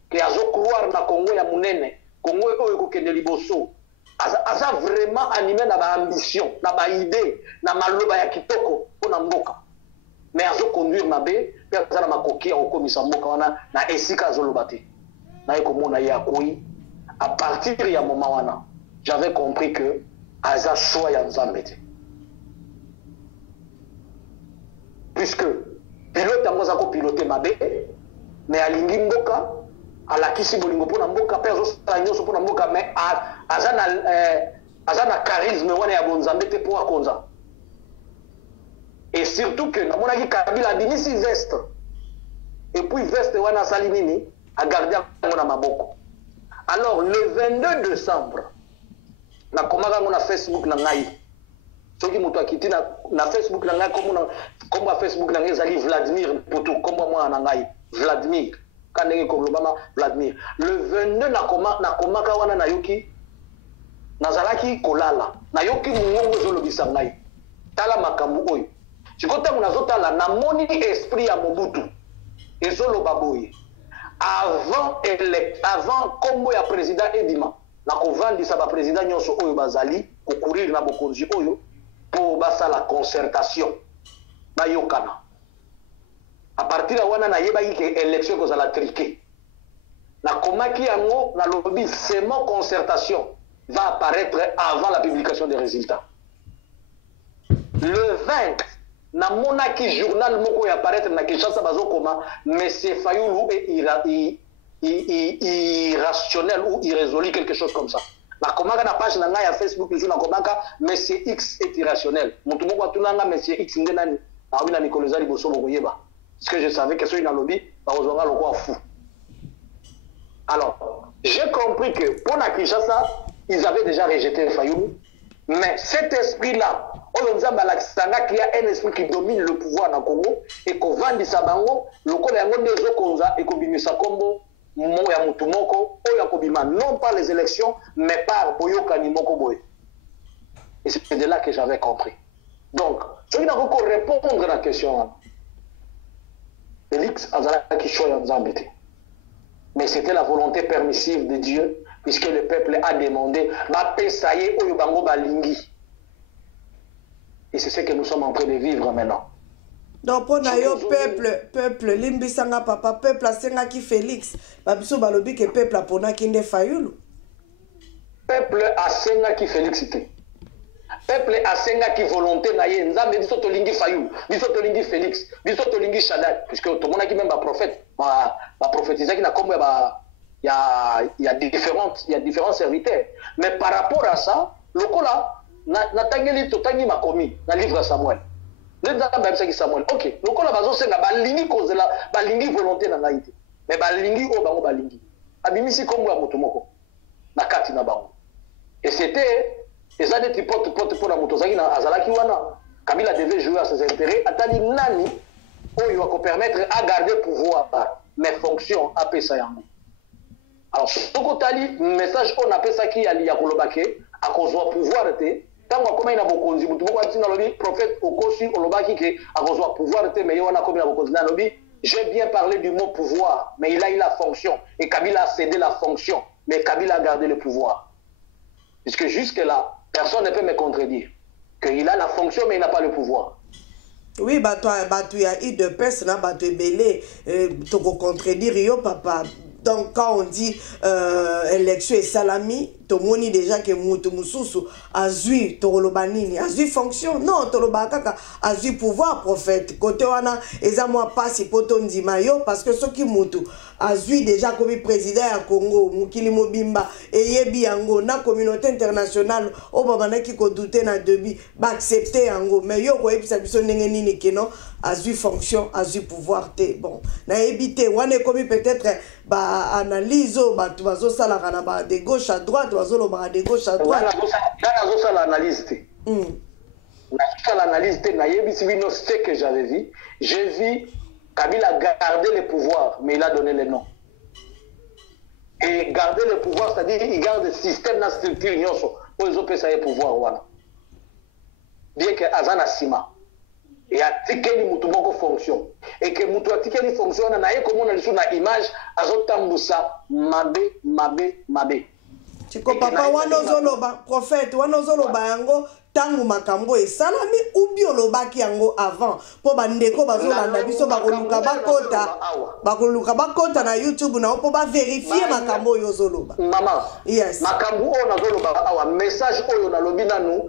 que azo croire na Congo ya munene, Congo oyo kende liboso. Aza vraiment animé na ba ambition, na ba idée, na maloba ya kitoko pona mboka. Mais azo conduire mabe, pe aza na makoki ya okomisa mboka wana na esika azo lobate. Na ekomona ya koi à partir ya moment wana, j'avais compris que aza choix ya Nzambe te. Puisque pilote yango aza ko piloter mabe, mais alingi mboka alakisi bolingo pona mboka pe azosala nyonso pona mboka, mais aza na charisme wana ya bonzambe te po akonza. Et surtout que namonaki Kabila abimisi veste, et puis veste wana asali nini agarde yango na maboko. Alors le 22 décembre nakomaka ngo na Facebook na ngai, soki moto akiti na Facebook na ngai, kombo ya Facebook na ngai ezali Vladimir Poto, kombo mwana na ngai Vladimir Kandenge Kolobama Vladimir. Le 22 nakomaka wana nayoki nazalaki kolala, nayoki mungongo ezolobisa ngai tala makambo oyo. Chikotango nazotala namoni esprit ya Mobutu ezoloba boye avant kombo ya président Edima nakovandisa ba président nyonso oyo bazali kokurir na bokonzi oyo po basala concertation bayokana. À partir de wana na yeba ki élection ko zala triqué. Na komaki yango na lobby seulement concertation va apparaître avant la publication des résultats. Le 20 na monaki journal moko ya apparaître na Kinshasa bazokoma monsieur Fayulu est irrationnel ou irrésolu, quelque chose comme ça. Na komaka na page na ngai ya Facebook le jour na komaka monsieur X est irrationnel. Mutu moko atunanga monsieur X ndenani na wina Nicolas Liboso bokoyeba. Parce que je savais que ceux dans le lobby, le roi fou. Alors, j'ai compris que pour la Kinshasa, ils avaient déjà rejeté Fayulu. Mais cet esprit-là, on a qu'il y a un esprit qui domine le pouvoir dans le Congo et qu'on vend du sabango, le Congo des Okonza et qu'on bimisa Kombo, Moya Mutumoko, Oyakobima, non pas les élections, mais par Boyokani Mokoboy. Et c'est de là que j'avais compris. Donc, je vais encore répondre à la question. Félix Azalaki choya Nzambe. Mais c'était la volonté permissive de Dieu, puisque le peuple a demandé Bapesaye Oyobango Balingi. Et c'est ce que nous sommes en train de vivre maintenant. Donc pour nayo peuple limbisanga papa peuple asenga ki Félix babiso balobi ke peuple apona kinde Fayulu. Peuple asenga ki Félix te. Peuple asenga ki volonté na ye Nzambe biso to lingi Fayulu, biso to lingi Félix, biso to lingi Shaddai, puisque tout le monde qui même ba prophète, ba prophétiser qui na kombo il y a différents serviteurs. Mais par rapport à ça, lokola na tangeli to tangi makomi na livre Samuel. Le Nzambe abisa ki Samuel. OK, lokola bazo senga balingi kozela balingi volonté na ngaite. Mais balingi o bango balingi. Abimisi kombo ya moto moko na kati na bango. Et c'était et ça des potes pour la moto na azalaki wana Kabila devait jouer à ses intérêts atali nani oyo va permettre à garder pouvoir mais fonction à pesa yango. Alors toko tali message on appelle ça qui ali ya kolobake a kozwa pouvoir te tango koma ina bokonzi mutu boko atina lobi prophète okosi olobaki ke a kozwa pouvoir te mais wana komi na bokonzi na lobi j'ai bien parlé du mot pouvoir mais il a eu la fonction et Kabila a cédé la fonction mais Kabila a gardé le pouvoir. Puisque jusque là personne ne peut me contredire qu'il a la fonction mais il n'a pas le pouvoir. Oui, bah toi il y a eu de personnes, bah tu es belé, tu contredire yo papa. Donc quand on dit élection et salami, tout le monde déjà que mutu mususu azui tolobanini, azui fonction. Non, tolobakaka azui pouvoir prophète. Côté wana eza moi passe poto ndima yo parce que ceux qui mutu azui déjà comme président ya Congo, mukili mobimba et yebi yango na communauté internationale o babana ki ko douter na debi ba accepter yango mais yo ko ebisa biso ndenge nini keno azui fonction, azui pouvoir te. Bon, na ebité wana comme peut-être ba analyse ba tu bazo sala kana ba de gauche à droite bazo lo ba de gauche à droite. Dans ça l'analyse te. l'analyse de Nayebi Sivino, ce que j'avais vu. J'ai vu Kabila garder le pouvoir, mais il a donné le nom. Et garder le pouvoir, c'est-à-dire qu'il garde le système, la structure, pour les autres, ça y est pouvoir. Voilà. Bien que Azana Sima. Et à Tikeli Moutoumoko fonction. Et que Moutou Tikeli fonction, on a comme on a une image, Azotamboussa, Mabé. Tiko papa wanozoloba, prophète, wanozoloba yango, tangu makambo e salami ou bioloba ki yango avant. Po bandeko bazolanda biso bakoluka bakota na YouTube na po ba vérifier makambo yozoloba. Maman. Yes. Makambo o nazoloba awa message oyo na lobi nanu.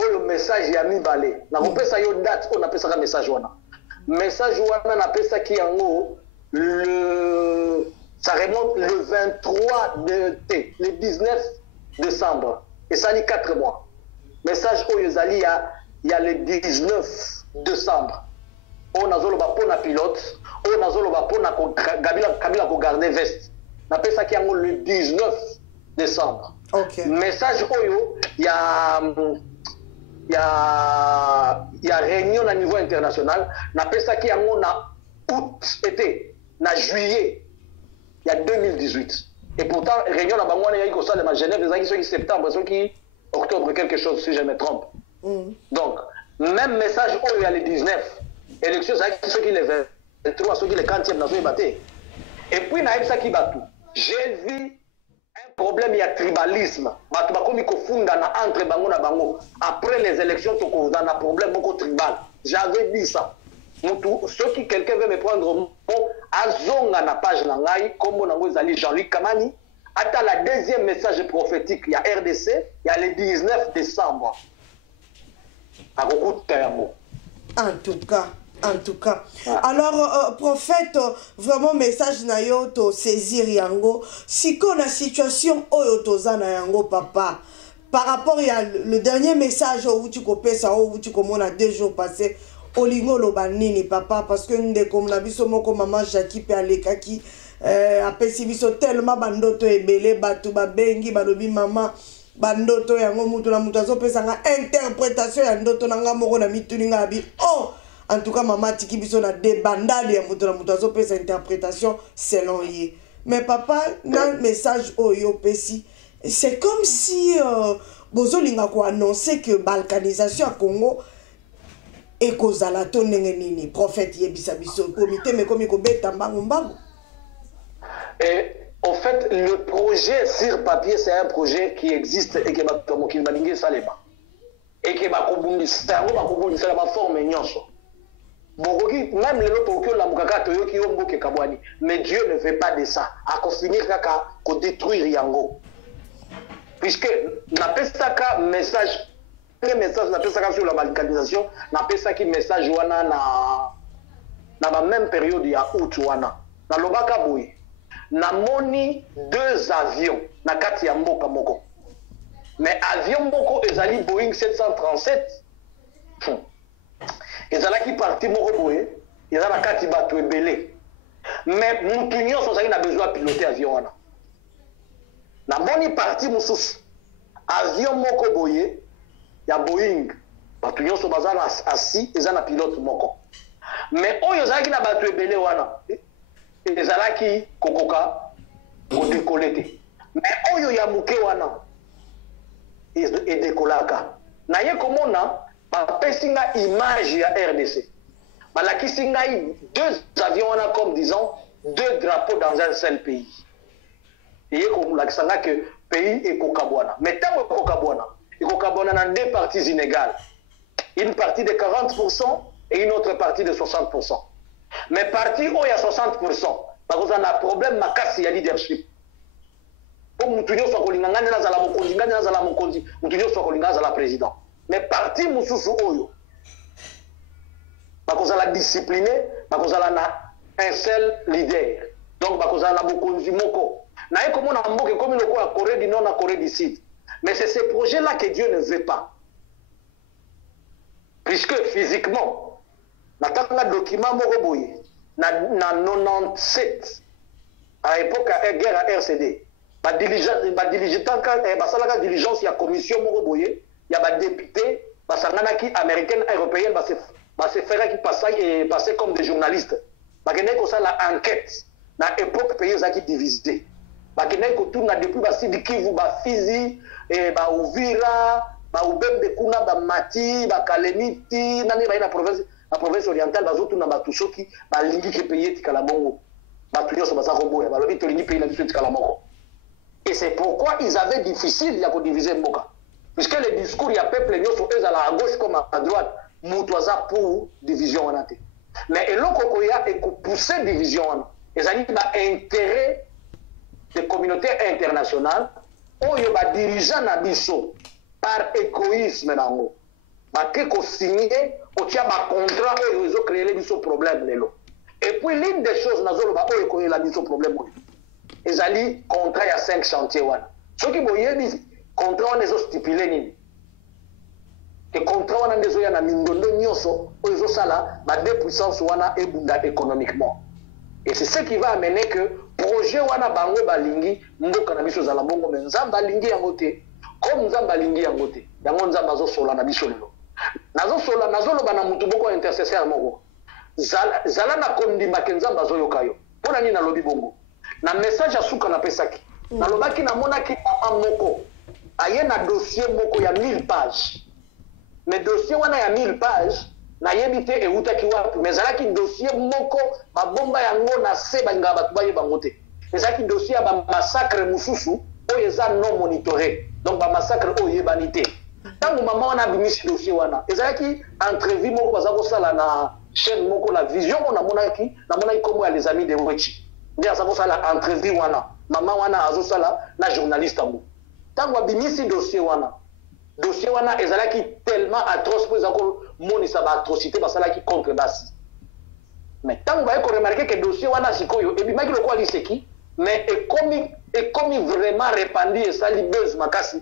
Oyo message ya mibale. Na kopesa yo date on appelle ça message wana. Message wana na pesa ki yango ça remonte le 23 le 19 décembre. Et ça dit 4 mois. Message au Yozali, il y a le 19 décembre. On a zolo pour na pilote. On a zolo pour na Kabila ko garder veste. On appelle ça qui est le 19 décembre. Okay. Message au il y a réunion à niveau international. On appelle ça qui est na août été, na juillet. Il y a 2018. Et pourtant, réunion à Bangouane, il y a eu ça, à Genève, les qui septembre, ceux qui octobre, quelque chose, si je me trompe. Donc, même message, il y a les 19. Élection, c'est ceux qui les 23, ceux qui les 40e dans le bâté. Et puis, il y a ça qui bat tout. J'ai vu un problème, il y a tribalisme. Entre Bango et Bango. Après les élections, il y a un problème beaucoup tribal. J'avais dit ça. Ceux qui quelqu'un veut me prendre au mot, Azonga na page nangai, comme on a Jean-Luc Kamani, attends la deuxième message prophétique, il y a RDC, il y a le 19 décembre. À beaucoup de termes. En tout cas. Alors, prophète, vraiment message na yo to saisir yango. Si qu'on a situation oyo tozana yango papa. Par rapport à le dernier message où tu copies ça, où tu commandes 2 jours passés. Olingo lobanini papa parce que nde comme na biso moko maman Jackie pe alekaki apesi biso tellement bandoto ebele batu babengi balobi mama bandoto yango mutu na mutu azopesa nga interprétation ya ndoto nanga moko na mituni nga bi oh en tout cas maman tiki biso na débandade ya mutu na mutu azopesa interprétation selon ye mais papa na message oyo pesi c'est comme si bozolinga ko annoncer que balkanisation à Congo et kozala to ndenge nini prophète yebisa biso comité mais comme ko beta mbangu mbangu. Et en fait le projet sur papier c'est un projet qui existe et que batomo ki balingi saleba et que bakobundisa la forme nyonso bokoki même les autres que la mukaka toyoki omboke kabwani mais Dieu ne veut pas de ça à finir kaka ko détruire yango puisque na pesaka message le message na pesa sur la balkanisation na pesa ki message wana na la même période ya août wana na lobaka boye na moni 2 avions na kati ya mboka moko mais avion moko ezali Boeing 737 ezala ki parti moko boye ezala kati bato ebele mais mutu nyonso azali na besoin piloter avion wana na moni parti mususu avion moko boye ya Boeing bato nyonso bazana assis ezana pilote moko mais oyo ezalaki na bato ebele wana ezalaki kokoka kodekola te mais oyo ya muke wana edekolaka na ye komona bapesi nga image ya RDC balakisi ngai 2 avions wana comme disons 2 drapeaux dans un seul pays eye kolakisa nga que pays ekokabwana mais ntango ekokabwana dans 2 parties inégales. Une partie de 40% et une autre partie de 60%. Mais partie où il y a 60%, parce qu'on a un problème, il y a leadership. Pour Moutounio soit kolinganga na la mokonzi, ngana na la mokonzi, Moutounio soit kolinganga la président. Mais partie mususu oyo. Parce qu'on a discipliné, parce qu'on a un seul leader. Donc parce qu'on a mokonzi moko. Na comment on a mboke comme le quoi Corée du Nord na Corée du Sud. Mais c'est ce projet-là que Dieu ne veut pas. Puisque physiquement, dans le document Moroboye, dans 97, à l'époque de la guerre à RCD, la diligence, il y a la commission Moroboye, il y a des députés, basanganaki américaine européenne se faire passer comme des journalistes bakende kosala enquête na époque pays ezaki divisé bakende kotunga depuis basidi Kivu bafizi bauvira baubembe kuna bamati bakalemiti nani baina province orientale bazotuna batu soki balingi ke pays etikala bongo batu nyonso baza koboya balobi tolingi pays na biso etikala moko. Et c'est pourquoi ils avaient difficile de diviser Mboka. Puisque le discours, il y a peuple à gauche comme à droite, Moutouaza pour division en athée. Mais et l'Okokoya est pour pousser division. Et ça dit intérêt des communautés internationales, où il y a des dirigeants Nabiso par égoïsme. Il faut signer, il y a un contrat où ils ont créé les problèmes. Et puis l'une des choses, où il y a des problèmes. Ezali contrat ya 5 chantiers wana soki boyebi contrat wana ezo stipulé nini ke contrat wana ndezo ya na mindondo nyonso oyo sala ba deux puissances wana ebunda économiquement et c'est ce qui va amener que projet wana bango balingi mboka na biso zala bongo mais nzamba lingi yango te comme nzamba lingi yango te yango nzamba zo sola na biso lelo nazo sola nazoloba na mutu boko intercesseur moko zala na kondima ke nzamba zo yokayo pona nini na lobi bongo na message asuka na pesaki nalobaki na monaki mama moko aye na dossier moko ya 1000 pages mais dossier wana ya 1000 pages na yebite eutaki wapi mais zalaki dossier moko babomba yango na se banga batu baye bango te ezalaki dossier ba massacre mususu oyo eza non monitoré donc ba massacre oyo yebani te tango mama wana bimisi dossier wana ezalaki entrevue moko baza kosala na chaîne moko la vision on a monaki comme les amis de Wechi ndi asakosala entrevue wana mama wana azosala na journaliste ango tango abimisi dossier wana ezalaki tellement atroce pour ezako monisa ba atrocité basalaki contre basi mais tango ba ko remarquer que dossier wana sikoyo ebimaki lokwa liseki mais ekomi vraiment répandu et sali buzz makasi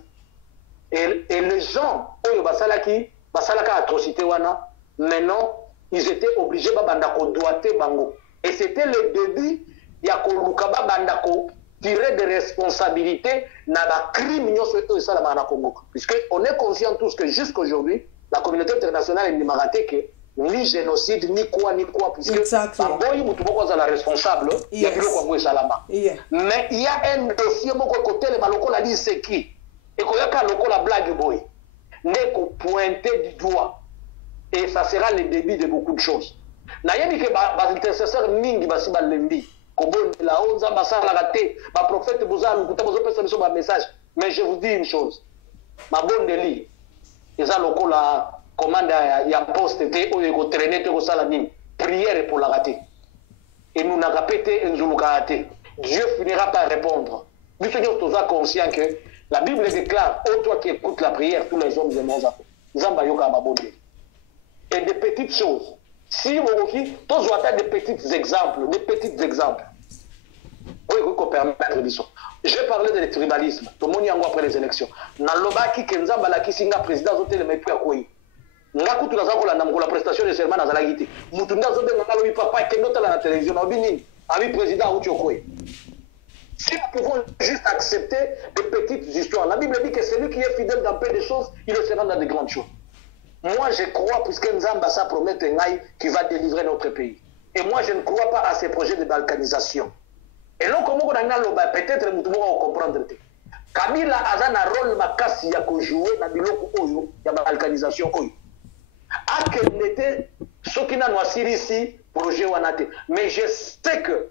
et les gens oyo basalaka atrocité wana maintenant ils étaient obligés babanda ko doiter bango et c'était le début ya koluka babanda ko tirer des responsabilités na ba crime nyonso e ça la na Congo puisque on est conscient tous que jusqu'aujourd'hui la communauté internationale ne m'a raté que ni génocide ni quoi puisque boy mutu boko za la responsable ya biloko ngo salama mais il y a un dossier moko côté le maloko la dit c'est qui et ko yaka loko la blague boy ne ko pointer du doigt et ça sera le début de beaucoup de choses na yebi que ba intercesseur mingi basi ba lembi la onze ambassadeur la raté ma prophète bozal kutabozo pesa biso ba message mais je vous dis une chose ma bonne deli eza lokola commande ya poste te oyo ko traîner te ko sala nini prière pour la rater et nous n'a répété nzuluka raté Dieu finira par répondre biso nous sommes conscients que la Bible déclare ô toi qui écoutes la prière tous les hommes et les zamba yoka ma bonne et des petites choses. Si vous voyez, tous ont des petits exemples, oui, vous permettre biso. Je parlais de tribalisme. Tout le monde y a après les élections. Dans le bas qui Kenzamba la qui singa président zote le mepi akoi. Nga kutu na zako la namu la prestation de serment na zalagiti. Mutunda zote na kalo papa kendo tala na télévision na bini. Ami président ou chokoi. Si nous pouvons juste accepter des petites histoires, la Bible dit que celui qui est fidèle dans peu de choses, il le sera dans de grandes choses. Moi, je crois, puisque Nzamba ça promet qui va délivrer notre pays. Et moi, je ne crois pas à ces projets de balkanisation. Et donc, comment on a peut-être nous devons comprendre. Kabila a un rôle makasi ya ko jouer na biloko oyo ya balkanisation oyo. Akel n'était ce qui n'a pas ici projet wanate. Mais je sais que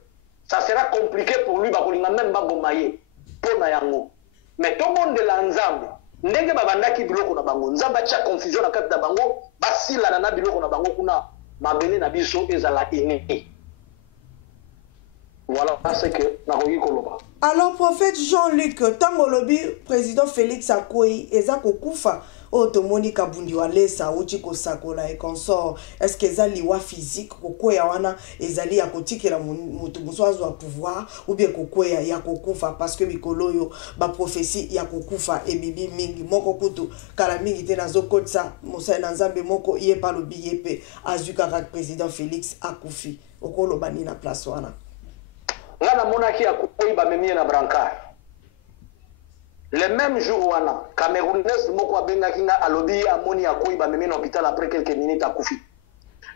ça sera compliqué pour lui bakolinga même babomaye pour na yango. Mais tout le monde de l'Anzambe ndenge babandaki biloko na bango nzamba cha confusion na kati na bango basila na biloko na bango kuna mabele na biso ezala ine. Voilà ce que nakoki koloba. Alors prophète Jean-Luc tango lobi président Félix Akoi eza kokufa otomoni kabundi walesa uchi kosakola et consort est-ce que ezali wa physique kokoya wana ezali ya kotikela mutu muswazo wa pouvoir ou bien kokoya ya kokufa parce que bikoloyo ba prophétie ya kokufa ebibi mingi moko kutu kala mingi te nazo kotsa musa na nzambe moko iye pa lobi yepe azuka ka président Félix akufi okolo bani na place wana ngana monaki ya kokoyi ba memie na brancard Le même jour wana Camerounaise moko abenga kinga alobi amoni akoi ba meme na hôpital après quelques minutes akufi.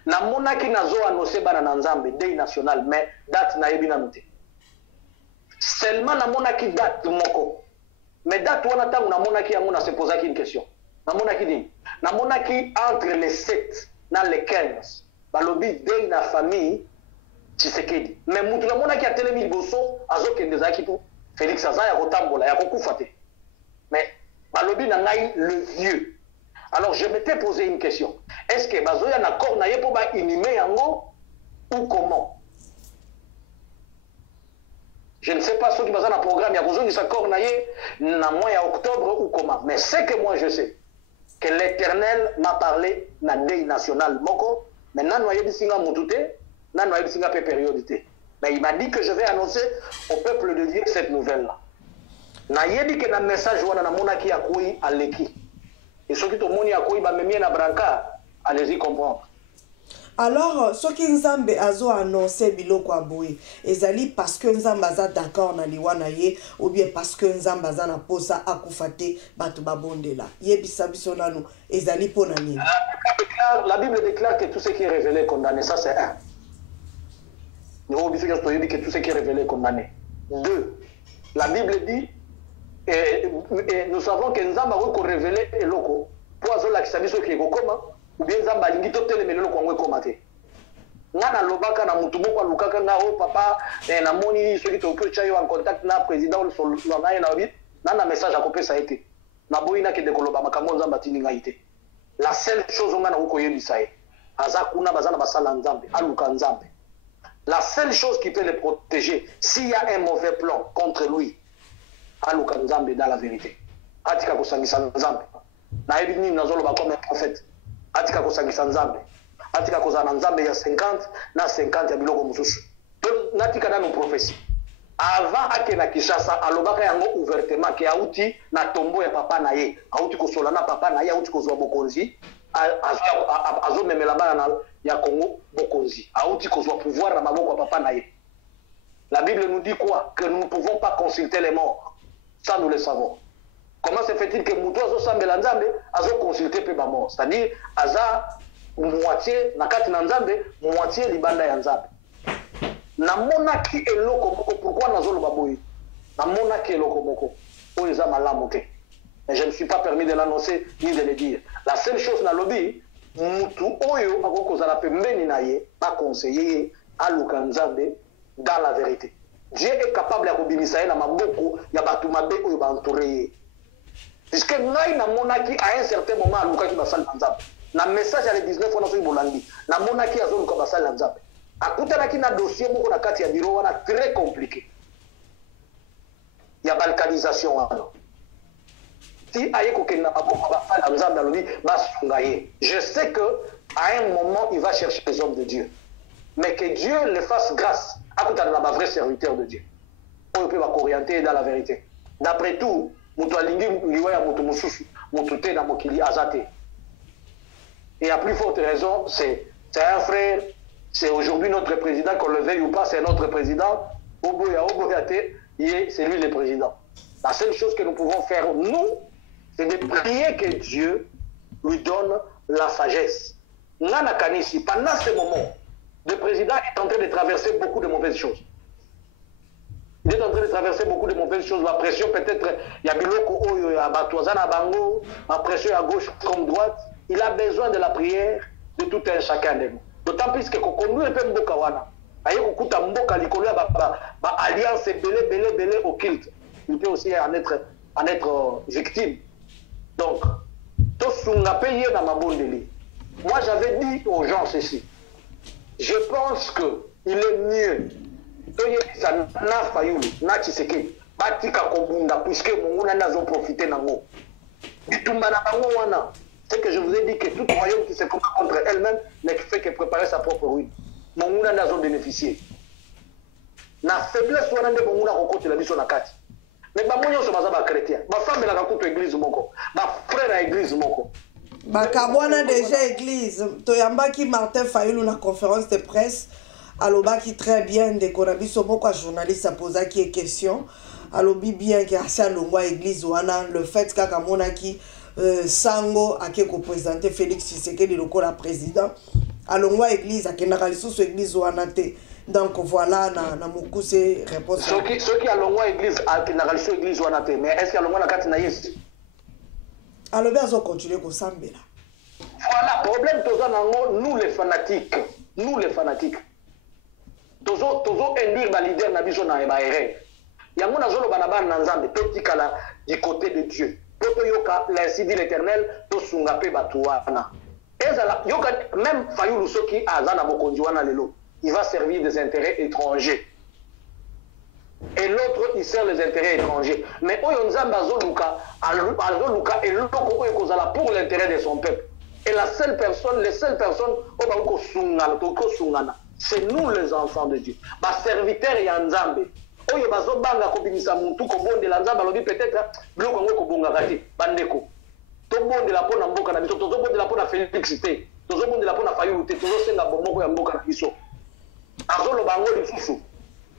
Na monaki nazo annoncer bana na Nzambe deuil national mais date na yebi na noté. Seulement na monaki date moko. Mais date wana tangu na monaki yango na se poser une question. Na monaki ni na monaki entre les 7 na les 15 balobi deuil na famille Tshisekedi. Mais mutu na monaki a telemi liboso azokende zaki po Félix Azaya kotambola ya kokufa te. Mais balobi na ngai le vieux. Alors je m'étais posé une question. Est-ce que bazoya na corps na ye po ba inhumé yango ou comment? Je ne sais pas ceux qui basent dans le programme ya kozongi sa corps na ye na mois ya octobre ou comment. Mais ce que moi je sais que l'Éternel m'a parlé na deuil national moko, mais nanu ayebi singa mutute, nanu ayebi singa pe périodité. Mais il m'a dit que je vais annoncer au peuple de Dieu cette nouvelle-là. Na yebi que na message wana na monaki ya koi aleki. Et ceux qui te moni ya koi ba memie na branca, allez-y comprendre. Alors, ce qui Nzambe azo annoncé biloko aboye, ezali parce que Nzambe aza d'accord na liwana ye ou bien parce que Nzambe aza na posa akufate batu babondela. Yebisa biso nanu ezali pona nini? La Bible déclare que tout ce qui est révélé est condamné, ça c'est un. Nous dit que tout ce qui est révélé est condamné. Deux, la Bible dit et nous savons que Nzambe a révélé eloko pour azola kisabiso ki ekokoma ou bien Nzambe alingi to telemelo ko ngwe komate. Ngana lobaka na mutu moko alukaka nga o papa na moni soki to ko chayo en contact na président sur na na bit na message akopesa été. Na boyina ke dekoloba makambo Nzambe tininga ite. La seule chose ngana ko yebisa ye aza kuna bazana basala Nzambe aluka Nzambe. La seule chose qui peut le protéger s'il y a un mauvais plan contre lui aluka Nzambe dans la vérité. Atika kosangisa Nzambe. Na yebi ni nazoloba comme un prophète. Atika kosangisa Nzambe. Atika kozana Nzambe ya 50 na 50 ya biloko mususu. To natika na no prophétie. Avant akena Kishasa alobaka yango ouvertement ke auti na tombo ya papa na ye. Auti kosola na papa na ye, auti kozwa bokonzi. Azo memela bana na ya Congo bokonzi. Auti kozwa pouvoir na maboko ya papa na ye. La Bible nous dit quoi? Que nous ne pouvons pas consulter les morts. Ça, nous le savons. Comment se fait-il que Moutou Azo Sambela Nzambe Azo consulter pe ba mort? C'est-à-dire, Aza moitié, nakati na Nzambe, moitié libanda ya Nzambe. Na monaki eloko moko, pourquoi nazo lo baboyi? Na monaki eloko moko, o eza malamu te. Mais je ne suis pas permis de l'annoncer ni de le dire. La seule chose na lobi, Moutou Oyo akoko zala pembeni na ye, ba conseiller aluka Nzambe dans la vérité. Dieu est capable de kobimisa na maboko ya batu mabe oyo ba entourer. Puisque ngai na monaki à un certain moment aluka ki basal Nzambe. Na message à le 19 on so bolandi. Na monaki azoluka basal Nzambe. Akutana ki na dossier moko na kati ya bureau wana très compliqué. Ya balkanisation wana. Si ayeko ke na maboko basal Nzambe alobi basunga ye. Je sais que à un moment il va chercher les hommes de Dieu. Mais que Dieu le fasse grâce. Akutana na ba vrai serviteur de Dieu. On peut orienter dans la vérité. D'après tout, mutu alingi liwa ya mutu mususu, mutu te na mokili azate. Et à plus forte raison, c'est un frère, c'est aujourd'hui notre président, qu'on le veuille ou pas, c'est notre président. Oboya te, c'est lui le président. La seule chose que nous pouvons faire, nous, c'est de prier que Dieu lui donne la sagesse. Nana Kanisi, pendant ce moment, le président est en train de traverser beaucoup de mauvaises choses. Il est en train de traverser beaucoup de mauvaises choses. La pression peut-être, il y a Biloko Oyo, il y a Batouazana Bango, la pression à gauche comme droite. Il a besoin de la prière de tout un chacun de nous. D'autant plus que quand nous sommes Mboka Wana, aye kokuta Mboka Likolo ba alliance belé au culte. Il peut aussi en être victime. Donc, tout ce qu'on a payé dans ma bonne délire. Moi, j'avais dit aux gens ceci. Je pense qu'il est mieux toyebisa na Fayulu na Tshisekedi batika kobunda puisque monguna nazo profiter nango bitumba na bango wana. C'est que je vous ai dit que tout royaume qui se combat contre elle-même ne fait que préparer sa propre ruine. Monguna nazo bénéficier na faiblesse wana nde monguna kokote la biso na kati. Mais ba monyo so baza ba chrétien ba femme la kakuto église moko ba frère à église moko bakabwana déjà église toyambaki Martin Fayulu na conférence de presse alobaki très bien de konabiso beaucoup journaliste a posé qui question alobi bien que asa longwa église wana le fait kaka monaki sango ake ko présenter Félix Tshisekedi lokola président alongwa église akendaka lisusu église wana te. Donc voilà na mukuse réponse. Ceux qui alongwa église akendaka lisusu église wana te, mais est-ce que alongwa na kati na Yesu? Alobi azo continuer ko sambela. Voilà, problème toza nous les fanatiques, tozo induire ba leader na biso na ba erreur. Yango na zolo bana bana nzambe petit kala du côté de Dieu. Poto yoka l'ainsi dit l'Éternel to sunga pe batuana. Ezala yoka même Fayulu soki azana bokonzi wana lelo, il va servir des intérêts étrangers. Et l'autre il sert les intérêts étrangers. Mais oyo nzamba azoluka et loko oyo kozala pour l'intérêt de son peuple. Et les seules personnes c'est nous les enfants de Dieu. Ba serviteur ya nzambe. Oyo bazobanga kobimisa muntu ko bonde la nzamba lobi peut-être biloko ngo ko bonga kati bandeko. To bonde la pona mboka na biso, to bonde la pona Félix te. To bonde la pona Fayulu te, to senga bomoko ya mboka na biso. Azolo bango lisusu.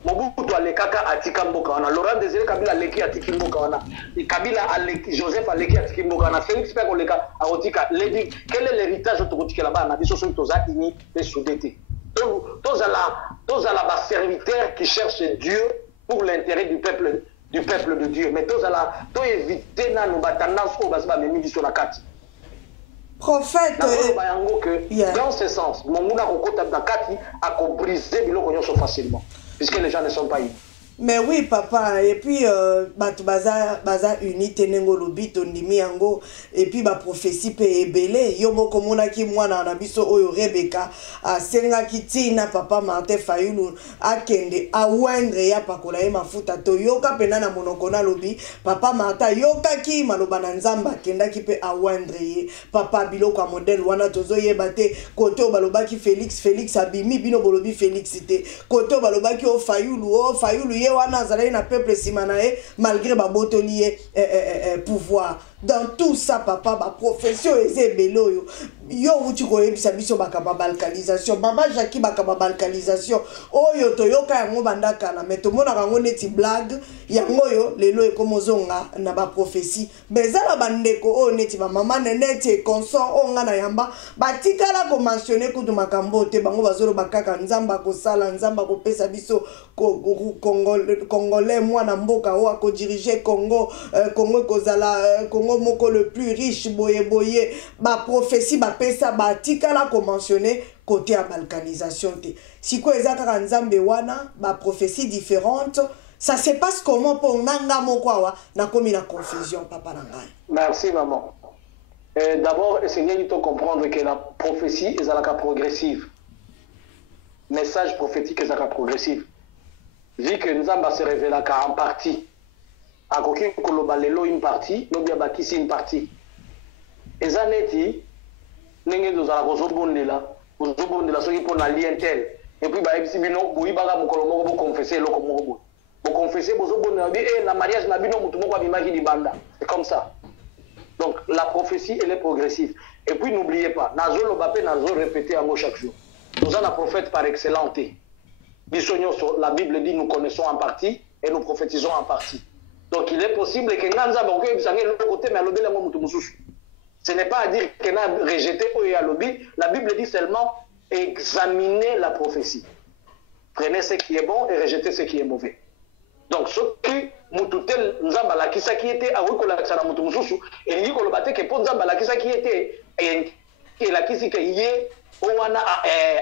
Mobutu alekaka atika mboka wana. Laurent Désiré Kabila aleki atiki mboka wana. Kabila aleki Joseph aleki atiki mboka wana. Félix Peko leka arotika. Quel est l'héritage de Tokotika là-bas? Na biso so toza ini et soudété. Toza la bas serviteur qui cherche Dieu pour l'intérêt du peuple de Dieu. Mais toza la to éviter na no batandance ko basiba memi biso na kati. Prophète dans ce sens, mon mouna kokota na kati a ko briser biloko nyonso facilement. Puisque les gens ne sont pas unis. Mais oui, papa, et puis, baza unité nengo lobi tondimi yango, et puis, prophétie pe ebele, yomo komona ki mwana na biso oyo Rebecca, senga kitina papa Martin Fayulu, akende, awendre ya pakola ye mafuta to, yoka pena na monokona lobi, papa Martin, yoka ki maloba na nzamba, kenda ki pe awendre ye, papa biloko a modèle wana tozo ye bate, kote o baloba ki Félix abimi, bino bolobi Félix te, kote o baloba ki o Fayulu ye wana zalayi na peuple simanae malgré ba botoli pouvoir. Dans tout ça papa ba profession ezebelo yo uti ko yebisa biso bakaba balkanisation baba Jackie bakaba balkanisation oyo toyoka yango bandaka na meto mona kango neti blague yango yo lelo ekomozonga na ba prophétie bezala bandeko o neti ba mama neti consort onga na yamba batikala ko mentionner kutu makambo te bango bazolo bakaka nzamba ko sala nzamba ko pesa biso congolais mwana mboka o ko diriger Congo kozala Congo moko le plus riche boye ba prophétie ba pesa ba tikala ko mentionner côté à balkanisation te siko ezaka nzambe wana ba prophétie différente ça se passe comment pour nanga moko wa na komi na confusion papa nangai. Merci maman. D'abord essayez de comprendre que la prophétie est à la progressive. Message prophétique est à la progressive. Vu que nzamba se révèle en partie. A koki koloba lelo une partie, no bia bakisi une partie. Ezaneti nenge dozala kozobondela soki pona lien tel. Et puis ba ebisi bino boyibaka mokolo moko bo confesser loko moko. Bo confesser bozobondela bi la mariage na bino mutu moko abimaki libanda. C'est comme ça. Donc la prophétie elle est progressive. Et puis n'oubliez pas, nazo lobape nazo répéter en chaque jour. Nous avons un prophète par excellence. La Bible dit nous connaissons en partie et nous prophétisons en partie. Donc il est possible que Nanza Bango le côté mais alobé la ce n'est pas à dire qu'elle a rejeté Oyalobi. La Bible dit seulement examiner la prophétie. Prenez ce qui est bon et rejetez ce qui est mauvais. Donc ce qui mututel nzamba la kisa qui était à Wikola Tsana Mutumususu et Nikolo Bate que pour nzamba la kisa qui était et la kisi que yé Owana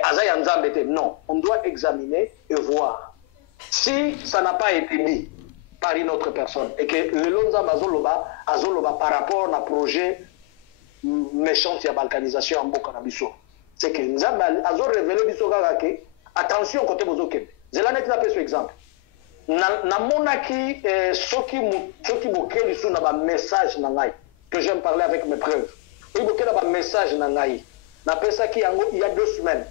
Azaya Nzambete. Non, on doit examiner et voir. Si ça n'a pas été dit par une autre personne et que le Lonza Azoloba par rapport à un projet méchant de la balkanisation en Bokanabiso, c'est que Nzamba Azor révélé biso que attention côté Bozoke. Zelanet n'a pas ce exemple. Na monaki soki bokeli sous na message nangai que j'aime parler avec mes preuves. Il bokeli na message nangai. Na pesa ki yango il y a 2 semaines.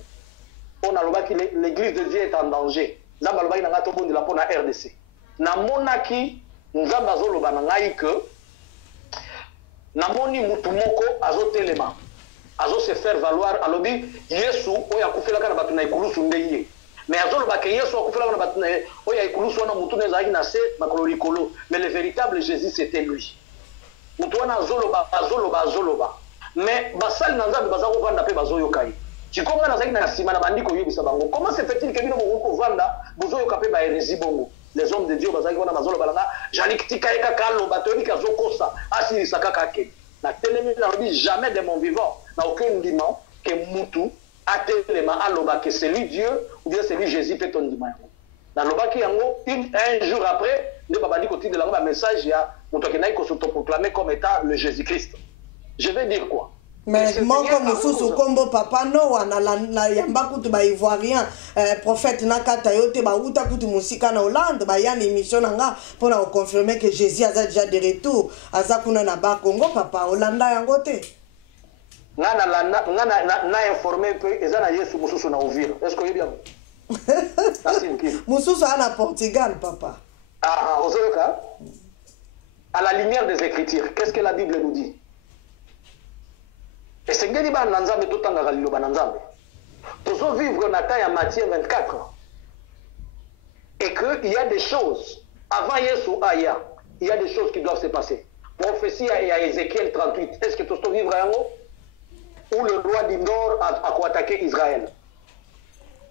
On a lobaki l'église de Dieu est en danger. Nzamba lobaki nanga to bondi la pona RDC. Na monaki nzamba zoloba nangai que namoni mutu moko azotelema azo se faire valoir alobi Yesu oya kufela kana batu na ikulusu ndeye Mais azoloba ke yesu akufela na batuna oya ikulusu wana mutu neza aki na se makolo likolo. Mais le véritable Jésus c'était lui. Mutu wana azoloba. Mais basali na nzambe baza kovanda pe bazoyoka ye. Chikonga na zaki na sima na bandiko yebisa bango. Comment se fait-il que bino boko vanda bozoyoka pe ba hérésie bongo? Les hommes de Dieu bazaki wana bazoloba langa Janik tika eka kalo batoni kazokosa asiri sakaka ke. Na telemi na lobi jamais de mon vivant na aucun diman que mutu atelema aloba que c'est lui Dieu ou bien c'est lui Jésus peut ton diman. Na loba ki yango un jour après ne babandi côté de la message ya mutu kenayi ko s'autoproclamer comme état le Jésus-Christ. Je vais dire quoi? Mais moko mususu kombo papa no wana la yamba kutu ba ivoirien prophète nakata yote ba uta kutu musika na Hollande ba yana émission nga pour na confirmer que Jésus a déjà de retour aza kuna na ba Congo papa Hollanda yango te na informé peu ezana Yesu mususu na Uvira est-ce que bien mususu ana Portugal papa ozoka à la lumière des Écritures qu'est-ce que la Bible nous dit? Et c'est ngeli ba nanzambe totanga galilo ba nanzambe. Tozo vivre na ta ya Matthieu 24. Et que il y a des choses avant Yesu aya, il y a des choses qui doivent se passer. Prophétie à Ézéchiel 38. Est-ce que tozo vivre yango où le roi du nord a attaqué Israël?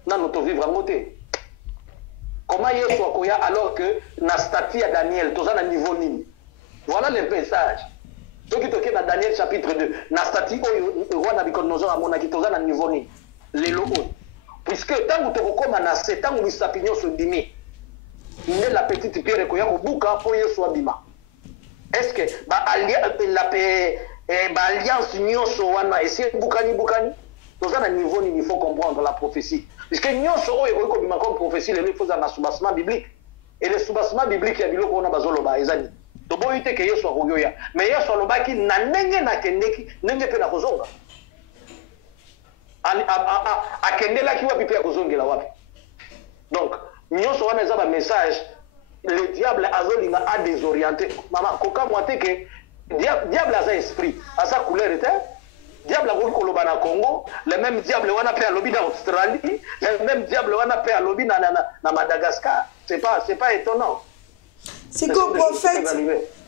Non, tozo vivre yango te. Comment Yesu akoya alors que na statue à Daniel toza na niveau nini? Voilà le message. Ce qui est dans Daniel chapitre 2, Nastati, le roi Nabucodonosor a mon acquitté à niveau ni, les locaux. Puisque tant que tu recommences, tant que tu s'appignon sur dîner, il y a la petite pierre qui est au bout pour y soit bima. Est-ce que l'alliance n'y soit wana et c'est boukani, dans un niveau ni il faut comprendre la prophétie. Puisque n'y soit comme prophétie, les faut un soubassement biblique. Et le soubassement biblique, il y a bilo qu'on a bazoloba ezani. Toboite ke Yesu akoyoya mais Yesu alobaki na ndenge na kendeki ndenge pe na kozonga akendelaki wapi pe kozongela wapi. Donc nyonso wana eza ba message le diable azolinga a désorienter mama koka mwate ke diable aza esprit asa couleur était diable akoki koloba na Congo le même diable wana pe alobi na Australie le même diable wana pe alobi na Madagascar. C'est pas étonnant. Si comme prophète,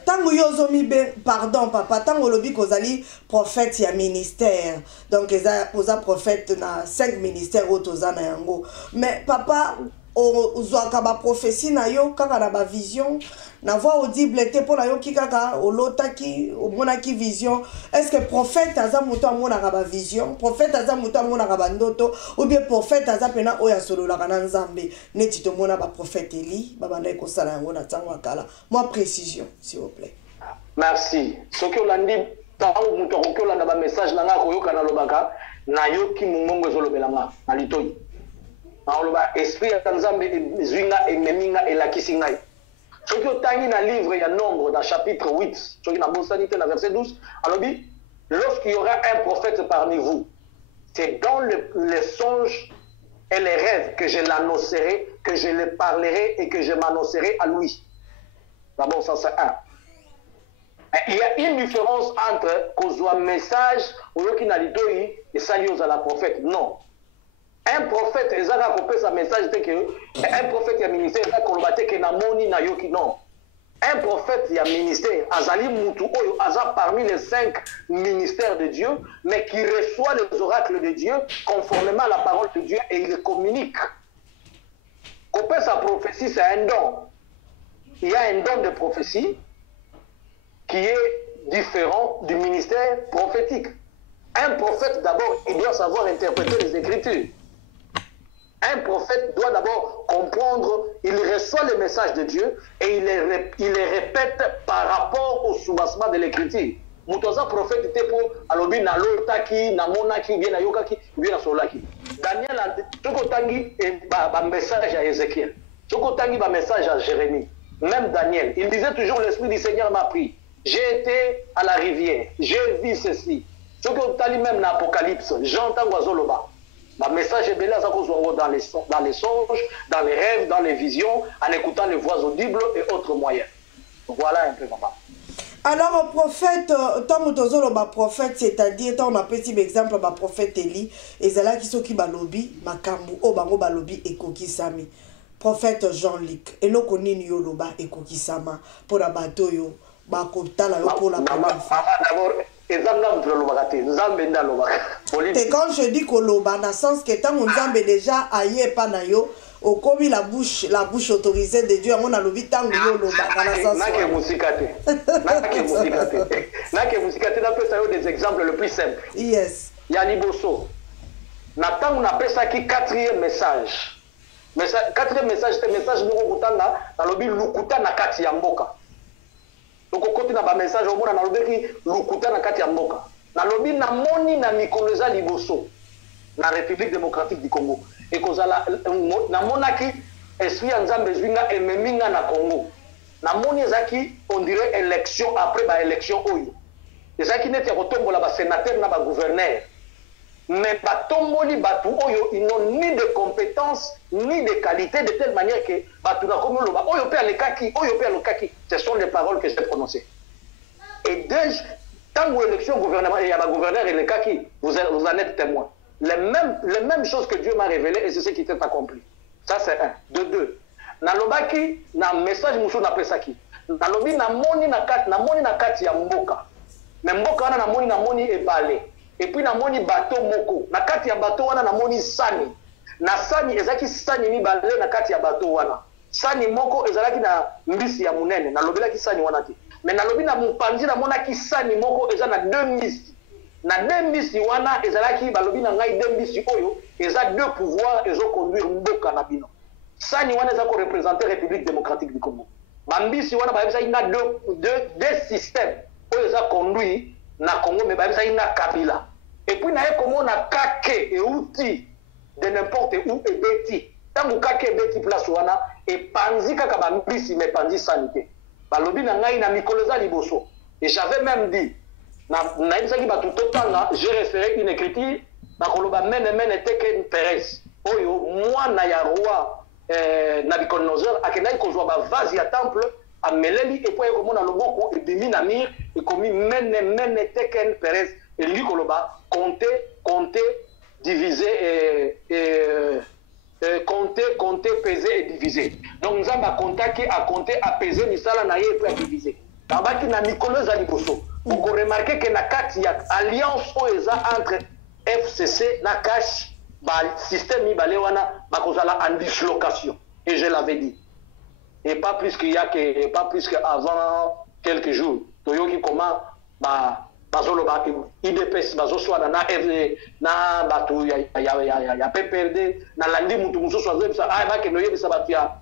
tango yozomi be, pardon papa, tango lobi kozali prophète ya ministère. Donc oza prophète na 5 ministères otoza na yango. Mais papa ozwaka ba prophétie na yo kaka na ba vision, na voix audible te pour na yo ki kaka olotaki omonaki vision. Est-ce que prophète aza muto amona ba vision, prophète aza muto amona ba ndoto ou bien prophète aza pena oya solo la kana nzambe neti to mona ba prophète Eli ba banda ko sala yango na tango akala. Moi précision s'il vous plaît. Merci. Ce que l'andi tango muto ko landa ba message na nga ko yoka na lobaka na yoki mungongo ezolobelanga na litoyi. Aloba esprit ya nzambe zwinga ememinga elakisi ngai. Ce qui est dans le livre, il y a nombre dans chapitre 8, ce qui est dans le verset 12, alobi, lorsqu'il y aura un prophète parmi vous, c'est dans les songes et les rêves que je l'annoncerai, que je le parlerai et que je m'annoncerai à lui. D'abord, ça c'est un. Il y a une différence entre un message ou et salut à la prophète. Non. Un prophète, il a coupé sa message, un prophète qui a ministère, il a combattu que namoni na yoki non. Un prophète qui a ministère, azali mutu oyo aza parmi les 5 ministères de Dieu, mais qui reçoit les oracles de Dieu conformément à la parole de Dieu et il les communique. Couper sa prophétie, c'est un don. Il y a un don de prophétie qui est différent du ministère prophétique. Un prophète, d'abord, il doit savoir interpréter les Écritures. Un prophète doit d'abord comprendre, il reçoit le message de Dieu et il les répète par rapport au soubassement de l'écriture. Mutoza prophète était pour alobi na lotaki, na monaki, ou bien na yokaki, ou bien na solaki. Daniel a tokotangi ba message à Ézéchiel. Tokotangi ba message à Jérémie. Même Daniel, il disait toujours l'Esprit du Seigneur m'a pris. J'ai été à la rivière, j'ai vu ceci. Tokotali même dans l'Apocalypse, j'entends Guazoloba. Le message est belé dans les songes, dans les rêves, dans les visions, en écoutant les voix audibles et autres moyens. Voilà un peu, maman. Alors, prophète, tant que prophète, c'est-à-dire, tant on a petit exemple, ma prophète Eli, et c'est là qui sont qui balobi, ma kambu, oh, bango balobi, et koki sami. Prophète Jean-Luc, et l'on connaît Yoloba, et koki sama, pour la bateau, ba kota la yo, pour la première fois. Et quand je dis koloba, dans le sens que tant on zambe déjà aïe pas na yo, au commis la bouche autorisée de Dieu, on a le vite tango loba dans le sens. Nake musikate, des exemples le plus simple. Yes. Yaliboso. Natang on appelle ça qui quatrième message. Quatrième message, c'est message nous kutanga dans le but lukuta na kati ya mboka. Donc côté na ba message au mona na lobi ki lukuta na kati ya mboka. Na lobi na moni na mikoleza liboso na République démocratique du Congo. Et kozala na monaki esprit nzambe zwinga ememinga na Congo. Na moni ezaki on dirait élection après ba élection oyo. Ezaki neti ya kotombola ba sénateur na ba gouverneur. Mais ba tomboli batu oyo ils n'ont ni de compétences ni de qualité de telle manière que batu na komo loba oyo pe alekaki oyo pe alokaki. Ce sont les paroles que j'ai prononcées. Et dès tant que l'élection gouvernement et il y a ba gouverneur et lekaki vous en êtes témoin. Les mêmes choses que Dieu m'a révélées et c'est ce qui était accompli. Ça c'est un. De deux. Na lobaki na message musu na pesaki. Na lobi na moni na kati ya mboka. Mais mboka wana na moni ebale. Et puis na moni bateau moko. Na kati ya bateau wana na moni sani. Na sani ezaki sani ni bale na kati ya bateau wana. Sani moko ezalaki na mbisi ya munene. Na lobelaki sani wana te. Mais na lobi na mupanzi na monaki sani moko eza na deux mbisi. Na deux mbisi wana ezalaki balobi na ngai deux mbisi oyo eza deux pouvoirs ezo conduire mboka na bino. Sani wana eza ko représenter République démocratique du Congo. Bambisi wana ba eza deux systèmes oyo eza conduire na Congo mais ba eza ina Kabila. Et puis na ekomo na kake et outil de n'importe où et beti. Tangu kake et beti place wana et panzi kaka bambisi mais panzi sanité. Balobi na ngai na mikoleza liboso. Et j'avais même dit j'ai référé une écriture na koloba mene teke Pérez oyo mwana ya roi Nabucodonosor akendaki kozwa ba vase ya temple ameleli et puis komona loboko ebimi na mire et komi mene teke Pérez et lui koloba compter diviser compter peser et diviser. Donc nous avons compté à compter à peser misala na ye et puis à diviser. Tabaki na Nicolas Aliboso. Vous remarquez que la carte y a alliance entre FCC na cash système ibalewana bakozala en dislocation et je l'avais dit et pas plus qu'avant quelques jours toyoki comment bazolo ba IDPS bazoswana na FD na batu ya PPRD na landi mutu mususu azebisa ba ke noyebisa batu ya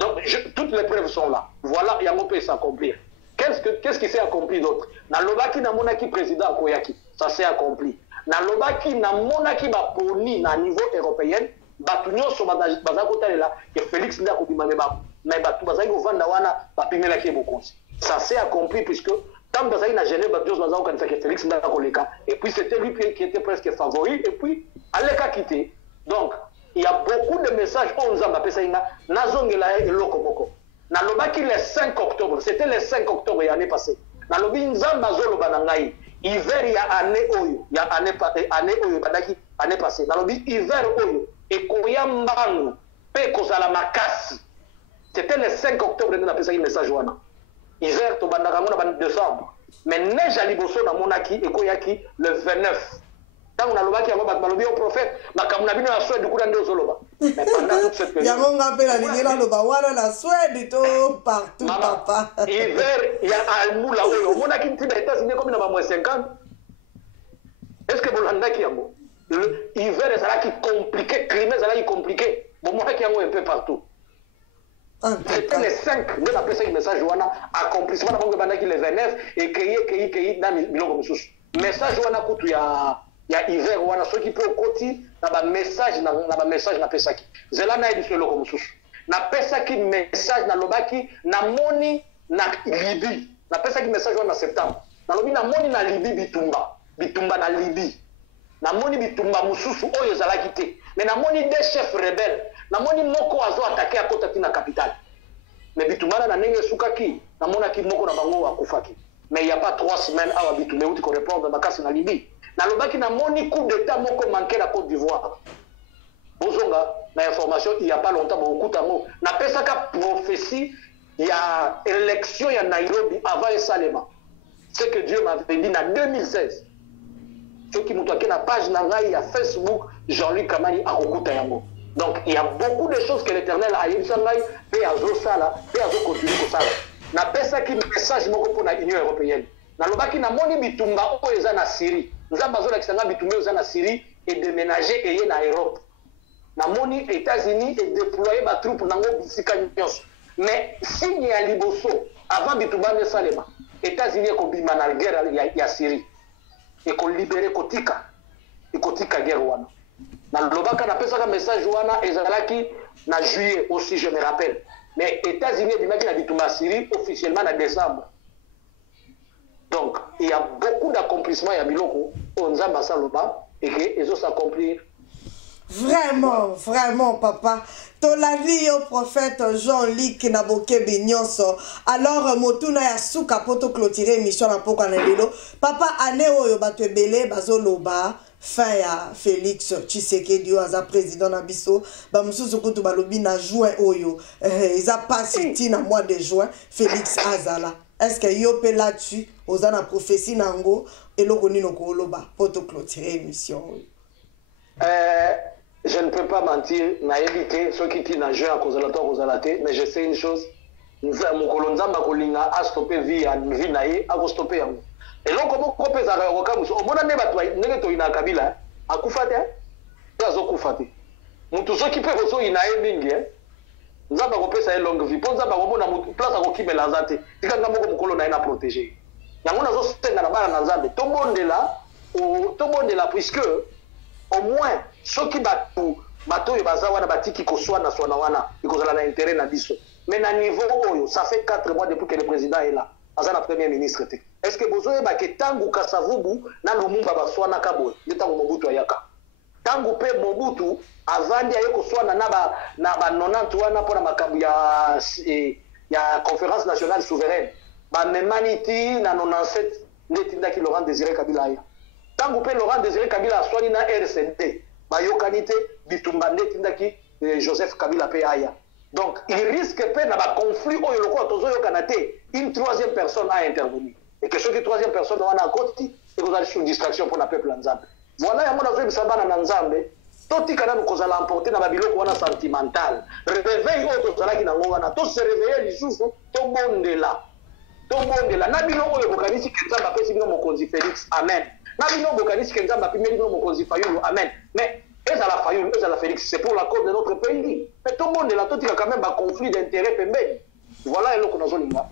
donc toutes les preuves sont là. Voilà, yango peut s'accomplir. Qu'est-ce qui s'est accompli d'autre? Na lobaki na monaki président Koyaki, ça s'est accompli. Na lobaki na monaki ba poni na niveau européen, batu nyonso bazakota là que Félix nda ko bimane ba mais batu bazaki ovanda wana ba pimela ki bokonzi. Ça s'est accompli puisque tant bazaki na Genève batu bazako kanisa que Félix nda ko leka et puis c'était lui qui était presque favori et puis aleka quitté. Donc il y a beaucoup de messages on nous a appelé inga nazongela eloko moko. Nalobaki le 5 octobre, c'était le 5 octobre l'année passée. Nalobi nzamba zoloba na ngai hiver ya année oyo, ya année oyo badaki année passée. Nalobi hiver oyo ekoya mbangu pe kozala makasi. C'était le 5 octobre nde napesa ki message wana. Hiver to bandaka ngona ban décembre. Mais neige aliboso na monaki ekoyaki le 29. Tant on a lobaki yango balobi au prophète makamuna bino ya Suède kuna ndio zoloba. Mais pendant toute cette période yango ngapela lingela loba wana na Suède to partout papa. Hiver ya almula oyo mona ki ntina États-Unis comme na ba moins 50. Est-ce que bolandaki yango? Hiver ezalaki compliqué, climat ezalaki compliqué. Bon mona ki yango un peu partout. C'était les 5 de la presse qui message wana accomplissement na bango bandaki le 29 et créer na biloko mususu. Message wana kutu ya hiver wana soki pe okoti na ba message na pesaki zela na ediswe loko mususu na pesaki message na lobaki na moni na Libye na pesaki message wana na septembre na lobi na moni na Libye bitumba na Libye na moni bitumba mususu oyo zalaki te mais na moni des chefs rebelles na moni moko azo attaquer à kota na capitale mais bitumana na ndenge sukaki namonaki moko na bango akufaki. Mais il n'y a pas 3 semaines à Bitoumé où tu peux répondre à la Libye. Dans le bac, il y a un coup d'État qui manqué la Côte d'Ivoire. Bozonga, l'information, il n'y a pas longtemps, beaucoup de temps. On appelle ça une prophétie, il y a élection à Nairobi avant et Salema. C'est que Dieu m'avait dit en 2016. Ceux qui m'ont toqué la page il y a Facebook, Jean-Luc Kamani a Rokuta Yango. Donc il y a beaucoup de choses que l'Éternel a dit, et à Zosala, et à Zokotu Kosala. Na pesa ki message moko pour la Union européenne. Na lobaki na moni bitumba o eza na Syrie. Nzamba zo la kisanga bitumba eza na Syrie et déménager eye na Europe. Na moni États-Unis et déployer ba troupe nango bisika nyonso. Mais signe ya liboso avant bitumba ne salema. États-Unis ko bima na guerre ya Syrie. Et ko libérer kotika. Et kotika guerre wana. Na lobaka na pesa ka message wana ezalaki na juillet aussi je me rappelle. Mais les États-Unis ont dit Syrie officiellement en décembre. Donc, il y a beaucoup d'accomplissements à Miloko, on a Saloba, et qu'ils ont s'accomplir. Vraiment, vraiment, papa. Ton avis au prophète Jean-Luc Naboke Bignonso. Alors, Motuna ya souka poto clôturer émission na poko na lelo. Papa, ane oyo batwe belé bazo loba. Fin ya Félix Tshisekedi aza président na biso ba mususu kutu balobi na juin oyo ils a passé na mois de juin Félix azala. Est-ce que yo pe là-dessus oza na prophétie nango eloko nino ko loba poto clôturer émission. Je ne peux pas mentir, na évité ceux qui ti na juin à cause de la kozalate, mais je sais une chose, mon kolonzamba kolinga a stopper vie naie a stopper yango. Et donc, comment on peut faire au monde n'est pas toi, n'a Kabila, à Koufate, et à Zokoufate. Nous tous ceux qui peuvent aussi y naïe mingi, nous avons repéré ça longue vie. Pour ça, nous avons place à Roki Melazate. C'est quand nous avons colonne à protéger. Il y a un autre système dans la barre Nanzambe. Tout le monde est là, puisque au moins ceux qui battent tout, bateau et bazawana batiki koswana swana, ils ont l'intérêt na biso. Mais à niveau ça fait 4 mois depuis que le président est là. Azana premier ministre. Est-ce que vous avez que tangu kasavubu na lumumba baswana kabo de tangu Mobutu ayaka tangu pe Mobutu avandi ayeko swana na ba 90 wana pona makabu ya conférence nationale souveraine ba memaniti na 97 netinda ki Laurent Désiré Kabila ya tangu pe Laurent Désiré Kabila swani na RCD ba yokanite bitumba netinda ki Joseph Kabila pe aya. Donc il risque pe na ba conflit oyo loko tozo yokanate une troisième personne a intervenu. Et que cette troisième personne on a côté et vous allez sur distraction pour le peuple Nzambe. Voilà ya mona zo bisaba na Nzambe. Toti kana nous cause l'emporter na babiloko wana sentimental. Réveil auto zala ki na ngona to se réveiller lisusu to bondela. To bondela na biloko yo bokanisi kenza pesi bino mokonzi Félix. Amen. Na bino bokanisi kenza pimeli bino mokonzi Fayulu. Amen. Mais ezala Fayulu, ezala Félix, c'est pour la cause de notre pays. Mais tout le monde là toti quand même un conflit d'intérêt pembeni. Voilà eloko nazo linga.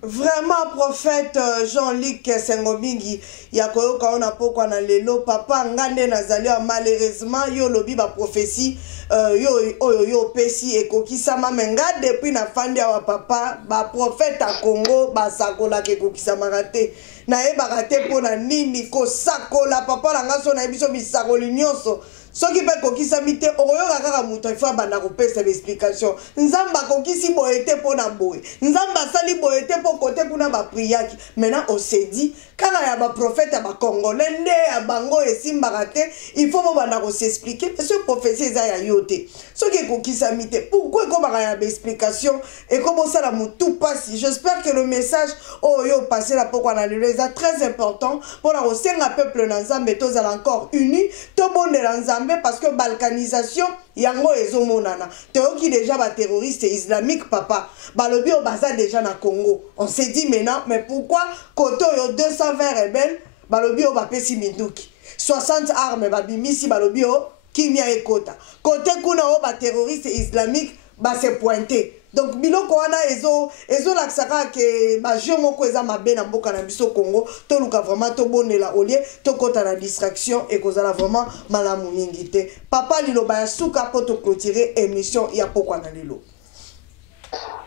Vraiment prophète Jean-Luc Sengobingi yakoyoka ona pokwa na lelo papa ngande nazali malheureusement yo lobi ba prophétie yo pesi ekokisama menga depuis na fandi wa papa ba prophète à Congo ba sakola ke kokisama raté na e ba raté pona nini ko sakola papa la ngaso na biso bisakoli nyonso. Ce qui peut kokisa mite oyo kaka muto ifa bana kopesa l'explication nzamba kokisi boyete pona boye nzamba sali boyete po côté kuna ba priaki maintenant on s'est dit kaka ya ba prophète ba congolais nde ya bango esimba raté il faut bana ko s'expliquer parce que prophétie eza ya yote ce qui kokisa mite pourquoi comme ya ba explication et comment ça la mutu passe. J'espère que le message oyo passé la pourquoi na le est très important pour la osenga peuple na nzambe tozala encore uni to bondela nzambe parce que balkanisation yango ezomonana toyoki déjà ba terroriste islamique papa balobi o baza déjà na Congo. On s'est dit maintenant mais pourquoi koto yo 220 rebelles balobi o bapesi minduki 60 armes babimisi balobi o kimia ekota côté kuna o ba terroriste islamique ba se pointer. Donc biloko wana ezo la saka ke ba jeu moko eza mabe na mboka na biso Congo to luka vraiment to bonela olie to kota na distraction et kozala vraiment malamu mingi te papa liloba ya suka po to clôturer émission ya pokwa na lelo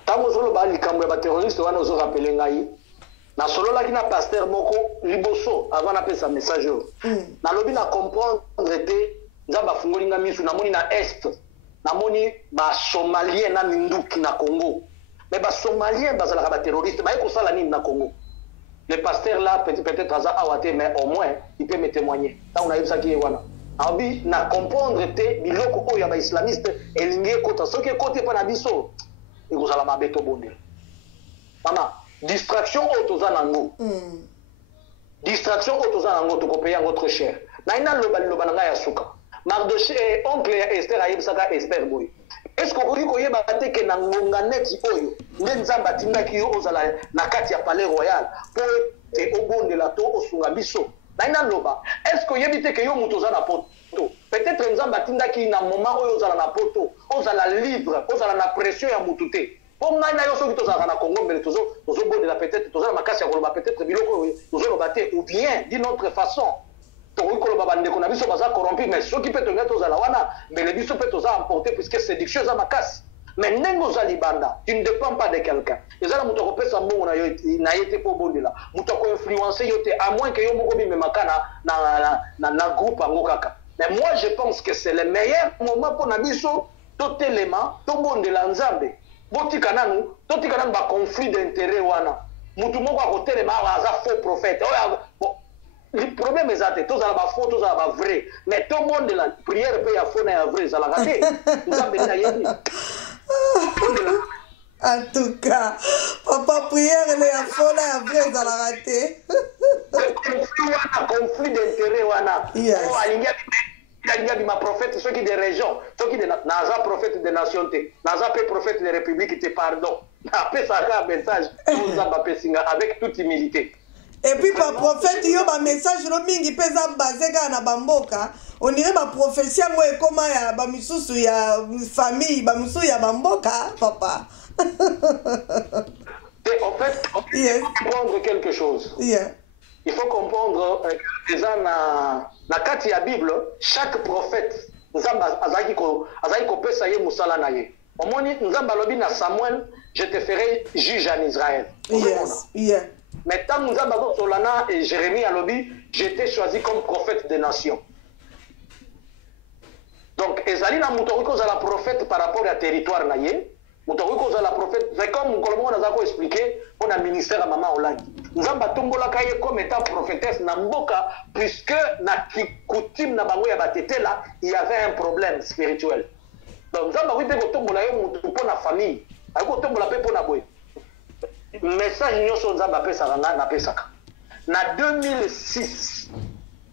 tango solo ba likambo ya ba terroriste wana ozo rappeler ngai na solo la kina pasteur moko liboso avant na pesa message na lobi na comprendre te nzamba fungolinga misu na moni na est namoni basomalien na minduki na Congo. Mais basomalien bazalaka baterroriste baye kosala nini na Congo. Le pasteur là peut-être aza awate, mais au moins il peut me témoigner. Tant on a eu ça qui est wana. Abi na comprendre te biloko oyo ya ba islamiste elingi kota soki kote pa na biso ekozala mabeto bonde. Mama, distraction otoza nango. Distraction otoza nango to kopaya yango trop cher. Na ina loba nanga ya suka. Mardoché oncle ya Esther ayebisaka Esther boy. Est-ce qu'on peut koyeba te ke na ngonga neti oyo nde nzamba tindaki yo ozala na kati ya palais royal pour te obonde la to osunga biso. Na ina loba, est-ce que yebi te ke yo muto za na poto? Peut-être nzamba tindaki na moment oyo ozala na poto, ozala libre, ozala na pression ya mutu te. Pour moi na yo soki tozala na Congo mais tozo bonde la peut-être tozala makasi ya koloba peut-être biloko tozo loba te ou bien d'une autre façon. Tokoki koloba bandeko na biso baza corrompu mais soki pe tonga tozala wana mais le biso pe toza emporté puisque séduction za makasi. Mais nengo za libanda, tu ne dépends pas de quelqu'un. Ezala muto kopesa mbongo na yo na yete po bonde la. Muto ko influencer yo te à moins que yo moko bimemaka na groupe ango kaka. Mais moi je pense que c'est le meilleur moment pour na biso to telema to bonde la nzambe. Botika nanu ba conflit d'intérêt wana. Mutu moko akotelema aza faux prophète. Le problème est que tous ont faux, tous ont vrai. Mais tout le monde la prière peut y avoir faux et vrai, ça l'a raté. Nous avons bien. En tout cas, papa prière elle est faux et vrai, ça l'a raté. Conflit d'intérêt wana. Yes. Il y a des prophètes, ceux qui des régions, ceux qui des naza prophètes des nations, naza prophètes des républiques, te pardon. Après ça, un message, nous avons avec toute humilité. Et puis par prophète yo ba message no mingi peza basé na bamboka on dirait ba prophétie moi et comment ya ba misusu ya famille ba misusu ya bamboka papa. Et en fait il faut comprendre quelque chose. Yeah. Il faut comprendre que na kati ya Bible chaque prophète nzamba azaki ko pesa ye musala na ye. Omoni nzamba lobi na Samuel je te ferai juge en Israël. Yes. Yeah. Mais tant nous avons Solana et Jérémie à lobby, j'étais choisi comme prophète des nations. Donc, Ezalina Moutoriko a la prophète par rapport à territoire naïe. Moutoriko a la prophète, c'est comme Colombo nous a expliqué, on a ministère à Maman Olagi. Nous avons Tumbola Kaye comme étant prophétesse Namboka, puisque na coutume na bango ya batete là, il y avait un problème spirituel. Donc, nous avons dit que Tumbola yo pour la famille, ako Tumbola pe pour la boy. Message nyonso nzamba pesaka nga na pesaka na 2006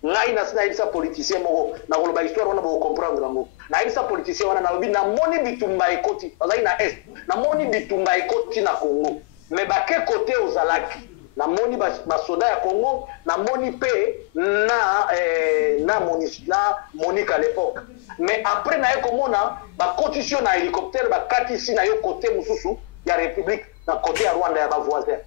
ngai na politicien moko na koloba histoire wana bo comprendre ngo na isa politicien wana na lobi na moni bitumba ekoti bazali na est na moni bitumba ekoti na Congo mais bake côté ozalaki na moni basoda ya Congo na moni pe na Monique à l'époque mais après na ekomona ba constitution na hélicoptère ba katisi na yo côté mususu ya république na côté ya Rwanda ya ba voisin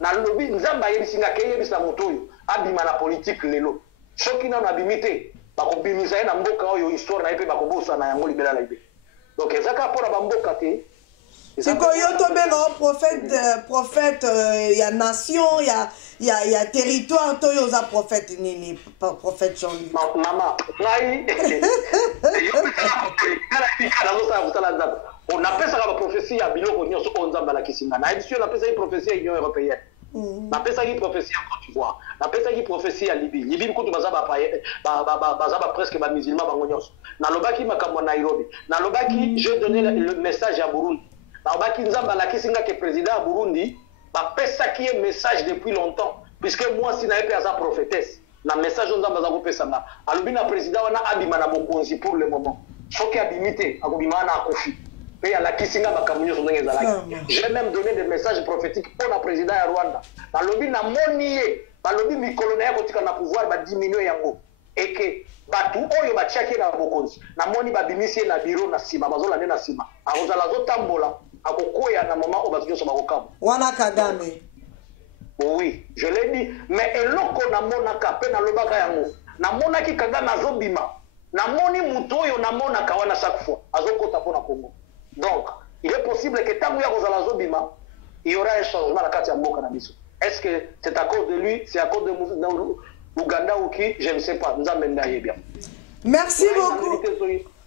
na lobi nzamba yebisinga ke yebisa motoyo abima na politique lelo soki na abimite bakobimisa na mboka oyo histoire na ipe bakobosa na yango libela la ibe donc ezaka pora ba mboka te siko yo to benga prophète ya nation ya territoire to yo za prophète nini prophète Jean-Luc mama ngai on appelle ça la prophétie à biloko nyonso onzamba la kisinga na édition on appelle ça une prophétie à l'Union européenne on appelle ça une prophétie à Côte d'Ivoire on appelle ça une prophétie à Libye kutu bazaba presque ba musulman bango nyonso na lobaki makambo Nairobi na lobaki je donner le message à Burundi na lobaki nzamba la kisinga que président à Burundi ba pesa qui est message depuis longtemps puisque moi si na epé sa prophétesse na message nzamba za ko pesa na alobi na président wana abima na bokonzi pour le moment soki abimité akobima na akofi. J'ai même donné des messages prophétiques pour le président de Rwanda. Dans le but, dans le but, le colonel a pouvoir diminuer yango. Et que batu oyo ba tchaki na bokonzi. Na moni ba bimisi na bureau na sima, bazola na sima. Azala zo tambola, akokoya na moment o bazo so bakokabo. Wana Kagame. Oui, je l'ai dit, mais eloko na monaka pe na lobaka yango. Na monaki Kagame azobima. Na moni muto oyo na monaka wana chaque fois. Azokota pona Congo. Donc, il est possible que tant qu'il y aura un changement à la carte de Mboka Nabiso. Est-ce que c'est à cause de lui, c'est à cause de Ouganda ou qui? Je ne sais pas. Nous avons bien. Merci beaucoup.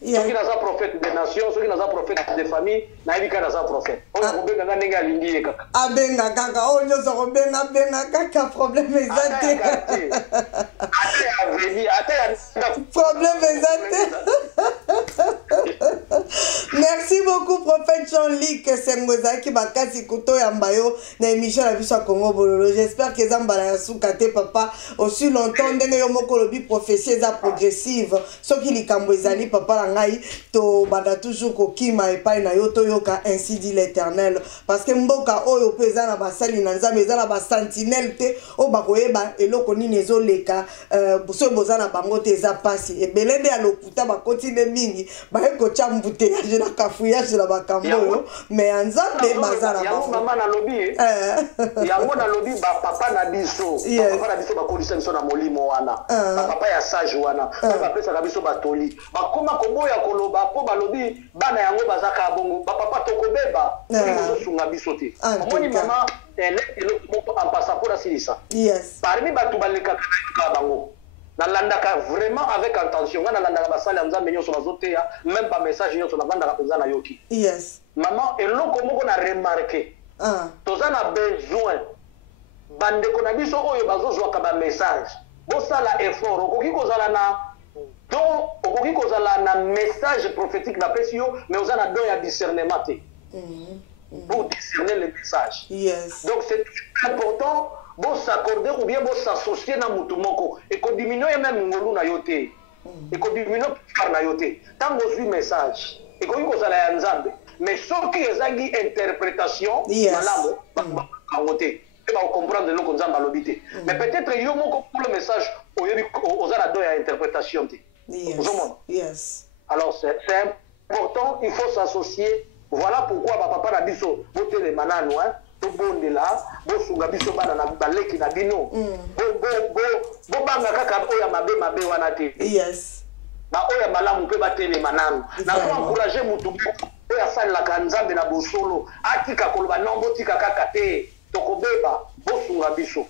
Ceux qui sont prophètes des nations, ceux qui sont prophètes des familles, naïvi qui sont prophètes. On a benga nga lingi kaka. Abenga kaka, on nous a benga kaka problème exact. Problème exact. Merci beaucoup prophète Jean-Luc Sengoza qui m'a cassé couteau yambayo na émission la biso Congo Bololo. J'espère que zambala ya soukate papa aussi longtemps ndenge yo moko lobi prophétie za progressive soki likambo ezali papa la ngai to banda toujours kokima epai na yo to yoka ainsi dit l'Éternel parce que mboka oyo peza na basali na nzambe eza na ba sentinelle te o bakoyeba eloko nini ezoleka so boza na bango te eza pasi ebelende ya lokuta bakoti ne mingi bayeko chambute ya jina kafouillage la bakambo yo mais nzambe bazala yango mama na lobi yango na lobi ba papa na biso papa na biso bakolisa biso na molimo wana papa ya sage wana ba pesa biso batoli bakoma koboya koloba po balobi bana yango bazaka bongo ba papa tokobeba biso sunga biso te omoni mama en passeport asilisa parmi batu baleka ka bango nalandaka vraiment avec attention ngana landaka basali ya nzambe nyonso bazoteya même ba message nyonso navandaka penza na yoki maman eloko moko na remarqué toza na besoin bandeko na biso oyo bazozwaka ba message bosala effort okoki kozala na don okoki kozala na message prophétique na pesi yo mais oza na don ya discernement te pour discerner les messages donc c'est important bon s'accorder ou bien bon s'associer na mutu moko et ko diminuer même ngolu na yote et ko diminuer par na yote tant que suis message et ko kozala ya nzambe mais soki ezangi interprétation malamu ba ngote et ba comprendre le nzamba lobité mais peut-être yo moko pour le message oyebi ozala do ya interprétation te alors c'est important il faut s'associer voilà pourquoi ba papa na biso botele manano tobondela bosunga biso bana na baleki na bino bo banga kaka oya mabe wana te ba oya malamu pe batele manano na ko encourager mutu oya salaka nzambe na bosolo atika koloba nombo tika kaka te tokobeba bosunga biso.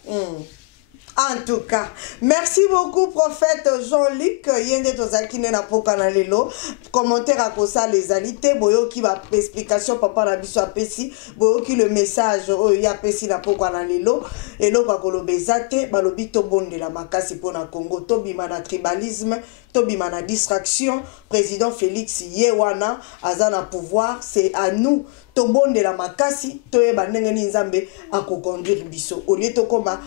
En tout cas, merci beaucoup prophète Jean-Luc yende tozakine na poka na lelo commentaire à kosa les alités boyo ki ba explication papa na biso apesi boyo ki le message oyo ya pesi na poka na lelo eloko kolobezate balobi to bonde la makasi pona Congo to bima na tribalisme to bima na distraction président Félix Yewana azana pouvoir c'est à nous to bonde la makasi to yeba ndenge ni nzambe akokonduire biso au lieu to koma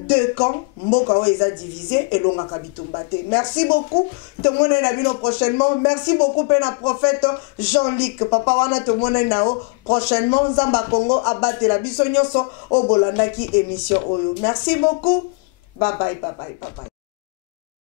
deux camps mboka o eza divisé et longa kabitumba te. Merci beaucoup to mona na bino prochainement. Merci beaucoup pena prophète Jean-Luc papa wana to mona nao prochainement nzamba Congo abate la biso nyonso o bolandaki émission oyo. Merci beaucoup. Bye bye.